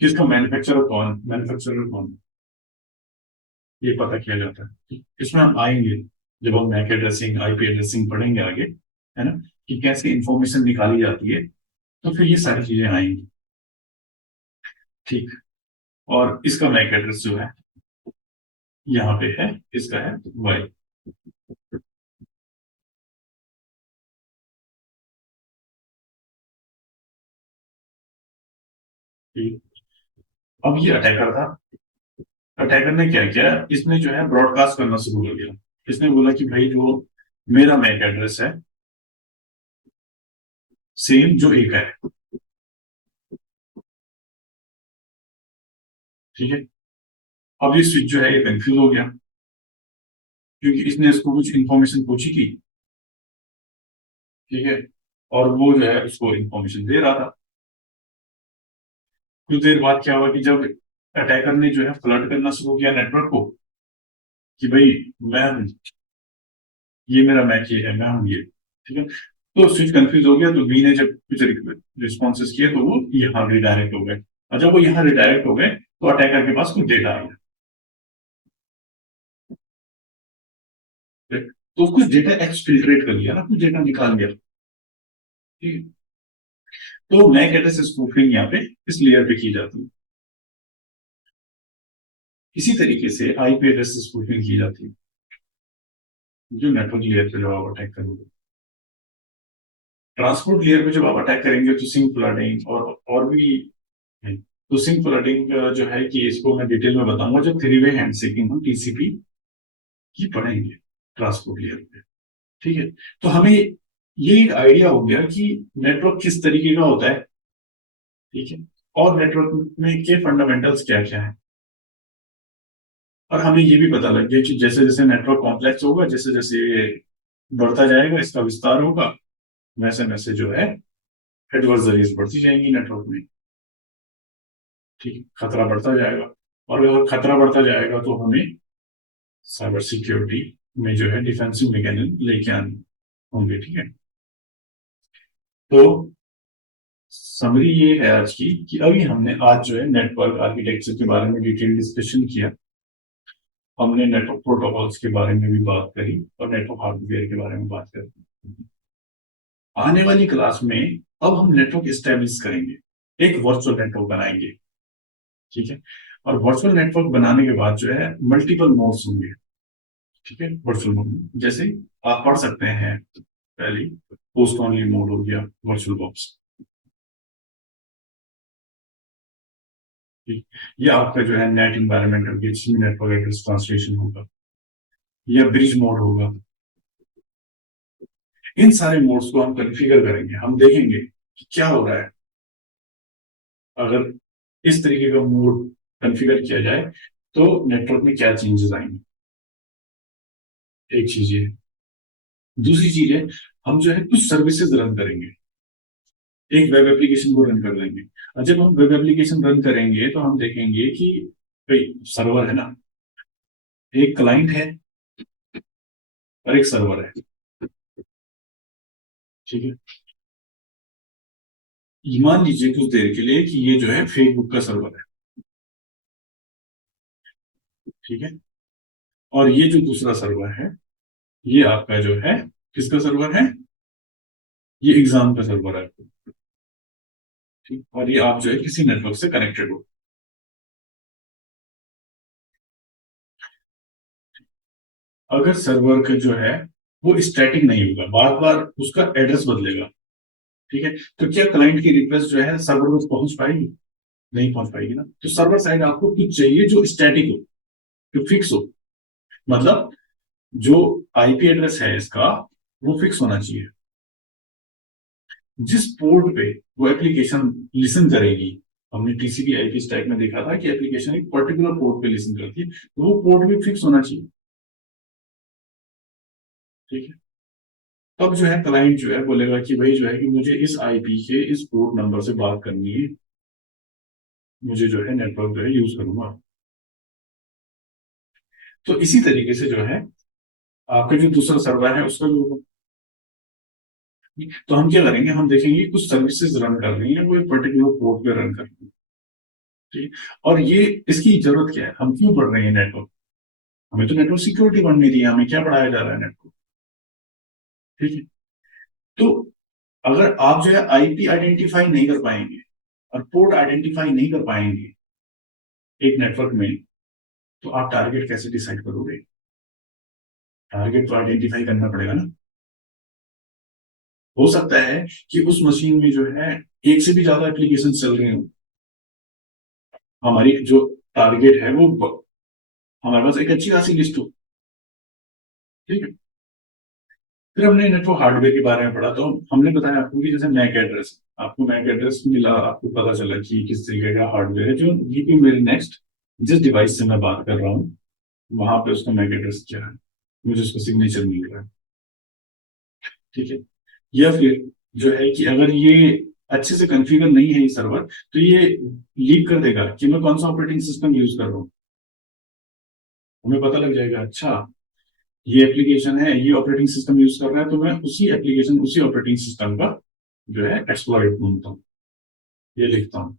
कि इसका मैन्युफैक्चरर कौन है, ये पता किया जाता है। इसमें हम आएंगे जब हम मैक एड्रेसिंग आईपी एड्रेसिंग पढ़ेंगे आगे, है ना, कि कैसे इंफॉर्मेशन निकाली जाती है, तो फिर ये सारी चीजें आएंगी। ठीक। और इसका मैक एड्रेस जो है यहाँ पे है, इसका है वाई। ठीक। अब ये अटैकर था, अटैकर ने क्या किया, इसने जो है ब्रॉडकास्ट करना शुरू कर दिया। इसने बोला कि भाई जो मेरा मैक एड्रेस है सेम जो एक है। ठीक है। अब ये स्विच जो है ये कंफ्यूज हो गया, क्योंकि इसने इसको कुछ इंफॉर्मेशन पूछी थी। ठीक है। और वो जो है उसको इंफॉर्मेशन दे रहा था। कुछ देर बाद क्या हुआ कि जब अटैकर ने जो है फ्लर्ट करना शुरू किया नेटवर्क को कि भाई मैं हूं, ये मेरा मैच ये है, मैं हूं ये। ठीक है। तो स्विच कंफ्यूज हो गया, तो बी ने जब कुछ रिस्पॉन्सेस किए तो वो यहाँ रिडायरेक्ट हो गए, और जब वो यहाँ रिडायरेक्ट हो गए तो अटैकर के पास कुछ डेटा आ गया। तो कुछ डेटा एक्सफिल्ट्रेट कर लिया ना, कुछ डेटा निकाल लिया। ठीक है। तो मैक एड्रेस स्पूफिंग यहाँ पे इस लेयर पे की जाती है। इसी तरीके से आईपी एड्रेस स्पूफिंग की जाती है। जो नेटवर्क लेयर पे जब आप अटैक करोगे, ट्रांसपोर्ट लेयर पे जब आप अटैक करेंगे तो सिंक फ्लडिंग और भी है। तो सिंक फ्लडिंग जो है कि इसको मैं डिटेल में बताऊंगा जब थ्री वे हैंड शेकिंग हम टीसीपी की पढ़ेंगे ट्रांसपोर्ट लेयर पे। ठीक है, तो हमें ये एक आइडिया हो गया कि नेटवर्क किस तरीके का होता है। ठीक है, और नेटवर्क में के फंडामेंटल्स क्या क्या है, और हमें ये भी पता लग गया कि जैसे जैसे नेटवर्क कॉम्प्लेक्स होगा, जैसे जैसे ये बढ़ता जाएगा, इसका विस्तार होगा, वैसे वैसे जो है एडवर्सरीज बढ़ती जाएंगी नेटवर्क में। ठीक है, खतरा बढ़ता जाएगा, और अगर खतरा बढ़ता जाएगा तो हमें साइबर सिक्योरिटी में जो है डिफेंसिव मैकेनिज्म लेके आने होंगे। ठीक है, तो समरी ये है आज की कि अभी हमने आज जो है नेटवर्क आर्किटेक्चर के बारे में डिटेल डिस्कशन किया। हमने नेटवर्क प्रोटोकॉल्स के बारे में भी बात करी और नेटवर्क हार्डवेयर के बारे में बात करी। आने वाली क्लास में अब हम नेटवर्क एस्टेब्लिश करेंगे, एक वर्चुअल नेटवर्क बनाएंगे। ठीक है, और वर्चुअल नेटवर्क बनाने के बाद जो है मल्टीपल नोड्स होंगे। ठीक है, वर्चुअल नोड जैसे आप पढ़ सकते हैं, पहले पोस्ट ऑनली नोड हो गया, वर्चुअल बॉक्स। ये आपका जो है नेट इन्वायरमेंट हो गया जिसमें नेटवर्क एड्रेस ट्रांसलेशन होगा, या ब्रिज मोड होगा। इन सारे मोड्स को हम कॉन्फ़िगर करेंगे, हम देखेंगे कि क्या हो रहा है अगर इस तरीके का मोड कॉन्फ़िगर किया जाए तो नेटवर्क में क्या चेंजेस आएंगे। एक चीज ये, दूसरी चीज है हम जो है कुछ सर्विसेज रन करेंगे, एक वेब एप्लीकेशन को रन कर लेंगे। और जब हम वेब एप्लीकेशन रन करेंगे तो हम देखेंगे कि भाई सर्वर है ना, एक क्लाइंट है और एक सर्वर है। ठीक है, ये मान लीजिए कुछ देर के लिए कि ये जो है फेसबुक का सर्वर है। ठीक है, और ये जो दूसरा सर्वर है ये आपका जो है किसका सर्वर है, ये एग्जाम का सर्वर है। ठीक, और ये आप जो है किसी नेटवर्क से कनेक्टेड हो। अगर सर्वर का जो है वो स्टैटिक नहीं होगा, बार बार उसका एड्रेस बदलेगा। ठीक है, तो क्या क्लाइंट की रिक्वेस्ट जो है सर्वर तक पहुंच पाएगी, नहीं पहुंच पाएगी ना। तो सर्वर साइड आपको कुछ चाहिए जो स्टैटिक हो, जो फिक्स हो। मतलब जो आईपी एड्रेस है इसका वो फिक्स होना चाहिए। जिस पोर्ट पे वो एप्लीकेशन लिसन करेगी, हमने टीसीपी आईपी स्टैक में देखा था कि एप्लीकेशन एक पर्टिकुलर पोर्ट पे लिसन करती है, तो वो पोर्ट भी फिक्स होना चाहिए। ठीक है, तब जो है क्लाइंट जो है बोलेगा कि भाई जो है कि मुझे इस आईपी के इस पोर्ट नंबर से बात करनी है, मुझे जो है नेटवर्क जो है यूज करूंगा। तो इसी तरीके से जो है आपका जो दूसरा सर्वर है उसका भी होगा। तो हम क्या करेंगे, हम देखेंगे कुछ सर्विसेज रन कर रही है, वो एक पर्टिकुलर पोर्ट पे रन कर रही है। ठीक है, और ये इसकी जरूरत क्या है, हम क्यों पढ़ रहे हैं नेटवर्क, हमें तो नेटवर्क सिक्योरिटी बननी थी, हमें क्या पढ़ाया जा रहा है नेटवर्क। ठीक है, तो अगर आप जो है आईपी आइडेंटिफाई नहीं कर पाएंगे और पोर्ट आइडेंटिफाई नहीं कर पाएंगे एक नेटवर्क में, तो आप टारगेट कैसे डिसाइड करोगे। टारगेट तो आइडेंटिफाई करना पड़ेगा ना। हो सकता है कि उस मशीन में जो है एक से भी ज्यादा एप्लीकेशन चल रही हो, हमारी जो टारगेट है वो हमारे पास एक अच्छी खासी लिस्ट हो। ठीक है, फिर हमने नेटवर्क हार्डवेयर के बारे में पढ़ा, तो हमने बताया आपको कि जैसे मैक एड्रेस, आपको मैक एड्रेस मिला, आपको पता चला कि किस तरीके का हार्डवेयर है जो ये कि मेरे नेक्स्ट जिस डिवाइस से मैं बात कर रहा हूँ वहां पे उसका मैक एड्रेस क्या है, मुझे उसका सिग्नेचर मिल रहा है। ठीक है, या फिर जो है कि अगर ये अच्छे से कॉन्फ़िगर नहीं है ये सर्वर, तो ये लीक कर देगा कि मैं कौन सा ऑपरेटिंग सिस्टम यूज कर रहा हूँ। हमें पता लग जाएगा अच्छा ये एप्लीकेशन है, ये ऑपरेटिंग सिस्टम यूज कर रहा है, तो मैं उसी एप्लीकेशन उसी ऑपरेटिंग सिस्टम का जो है एक्सप्लॉइट ढूंढता हूँ, ये लिखता हूँ।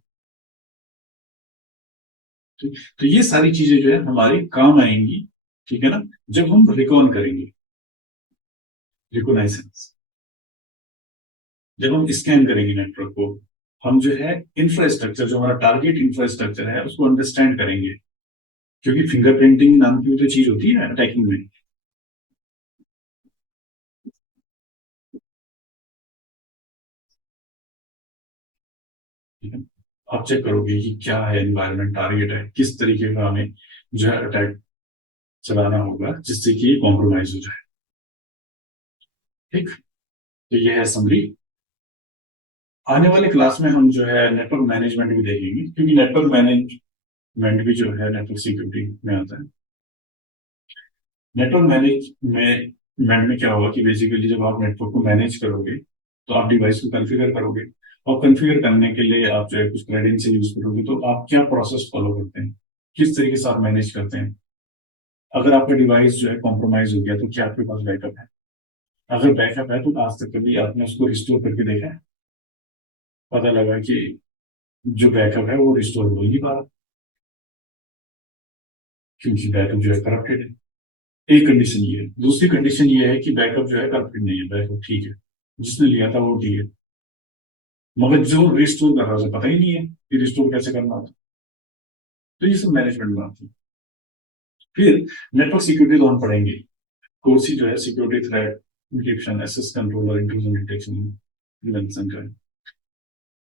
ठीक, तो ये सारी चीजें जो है हमारे काम आएंगी। ठीक है ना, जब हम रिकॉन करेंगे, रिकोनाइसेंस, जब हम स्कैन करेंगे नेटवर्क को, हम जो है इंफ्रास्ट्रक्चर, जो हमारा टारगेट इंफ्रास्ट्रक्चर है उसको अंडरस्टैंड करेंगे। क्योंकि फिंगरप्रिंटिंग नाम की भी तो चीज होती है अटैकिंग में। ठीक है, आप चेक करोगे कि क्या है एनवायरनमेंट, टारगेट है, किस तरीके का हमें जो है अटैक चलाना होगा जिससे कि कॉम्प्रोमाइज हो जाए। ठीक, तो ये है समरी। आने वाले क्लास में हम जो है नेटवर्क मैनेजमेंट भी देखेंगे, क्योंकि नेटवर्क मैनेजमेंट भी जो है नेटवर्क सिक्योरिटी में आता है। नेटवर्क मैनेजमेंट में क्या होगा कि बेसिकली जब आप नेटवर्क को मैनेज करोगे तो आप डिवाइस को कॉन्फ़िगर करोगे, और कॉन्फ़िगर करने के लिए आप जो है कुछ क्रेडेंशियल यूज करोगे। तो आप क्या प्रोसेस फॉलो करते हैं, किस तरीके से आप मैनेज करते हैं। अगर आपका डिवाइस जो है कॉम्प्रोमाइज हो गया तो क्या आपके पास बैकअप है? अगर बैकअप है तो आज तक कभी आपने उसको रिस्टोर करके देखा है? पता लगा कि जो बैकअप है वो रिस्टोर हो ही नहीं पा रहा, क्योंकि बैकअप जो है करप्टेड है। एक कंडीशन ये है। दूसरी कंडीशन ये है कि बैकअप जो है करप्टेड नहीं है, बैकअप ठीक है, जिसने लिया था वो ठीक है, मगर जो रिस्टोर कर रहा है उसे पता ही नहीं है कि रिस्टोर कैसे करना होता। तो ये सब मैनेजमेंट में आती है। फिर नेटवर्क सिक्योरिटी तो हम पढ़ेंगे, कोर्सी जो है security threat detection, access control और इंट्रूजन डिटेक्शन प्रिवेंशन का है।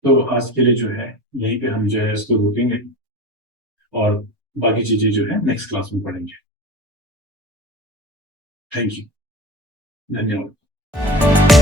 तो आज के लिए जो है यहीं पे हम जो है इसको रोकेंगे, और बाकी चीजें जो है नेक्स्ट क्लास में पढ़ेंगे। थैंक यू, धन्यवाद।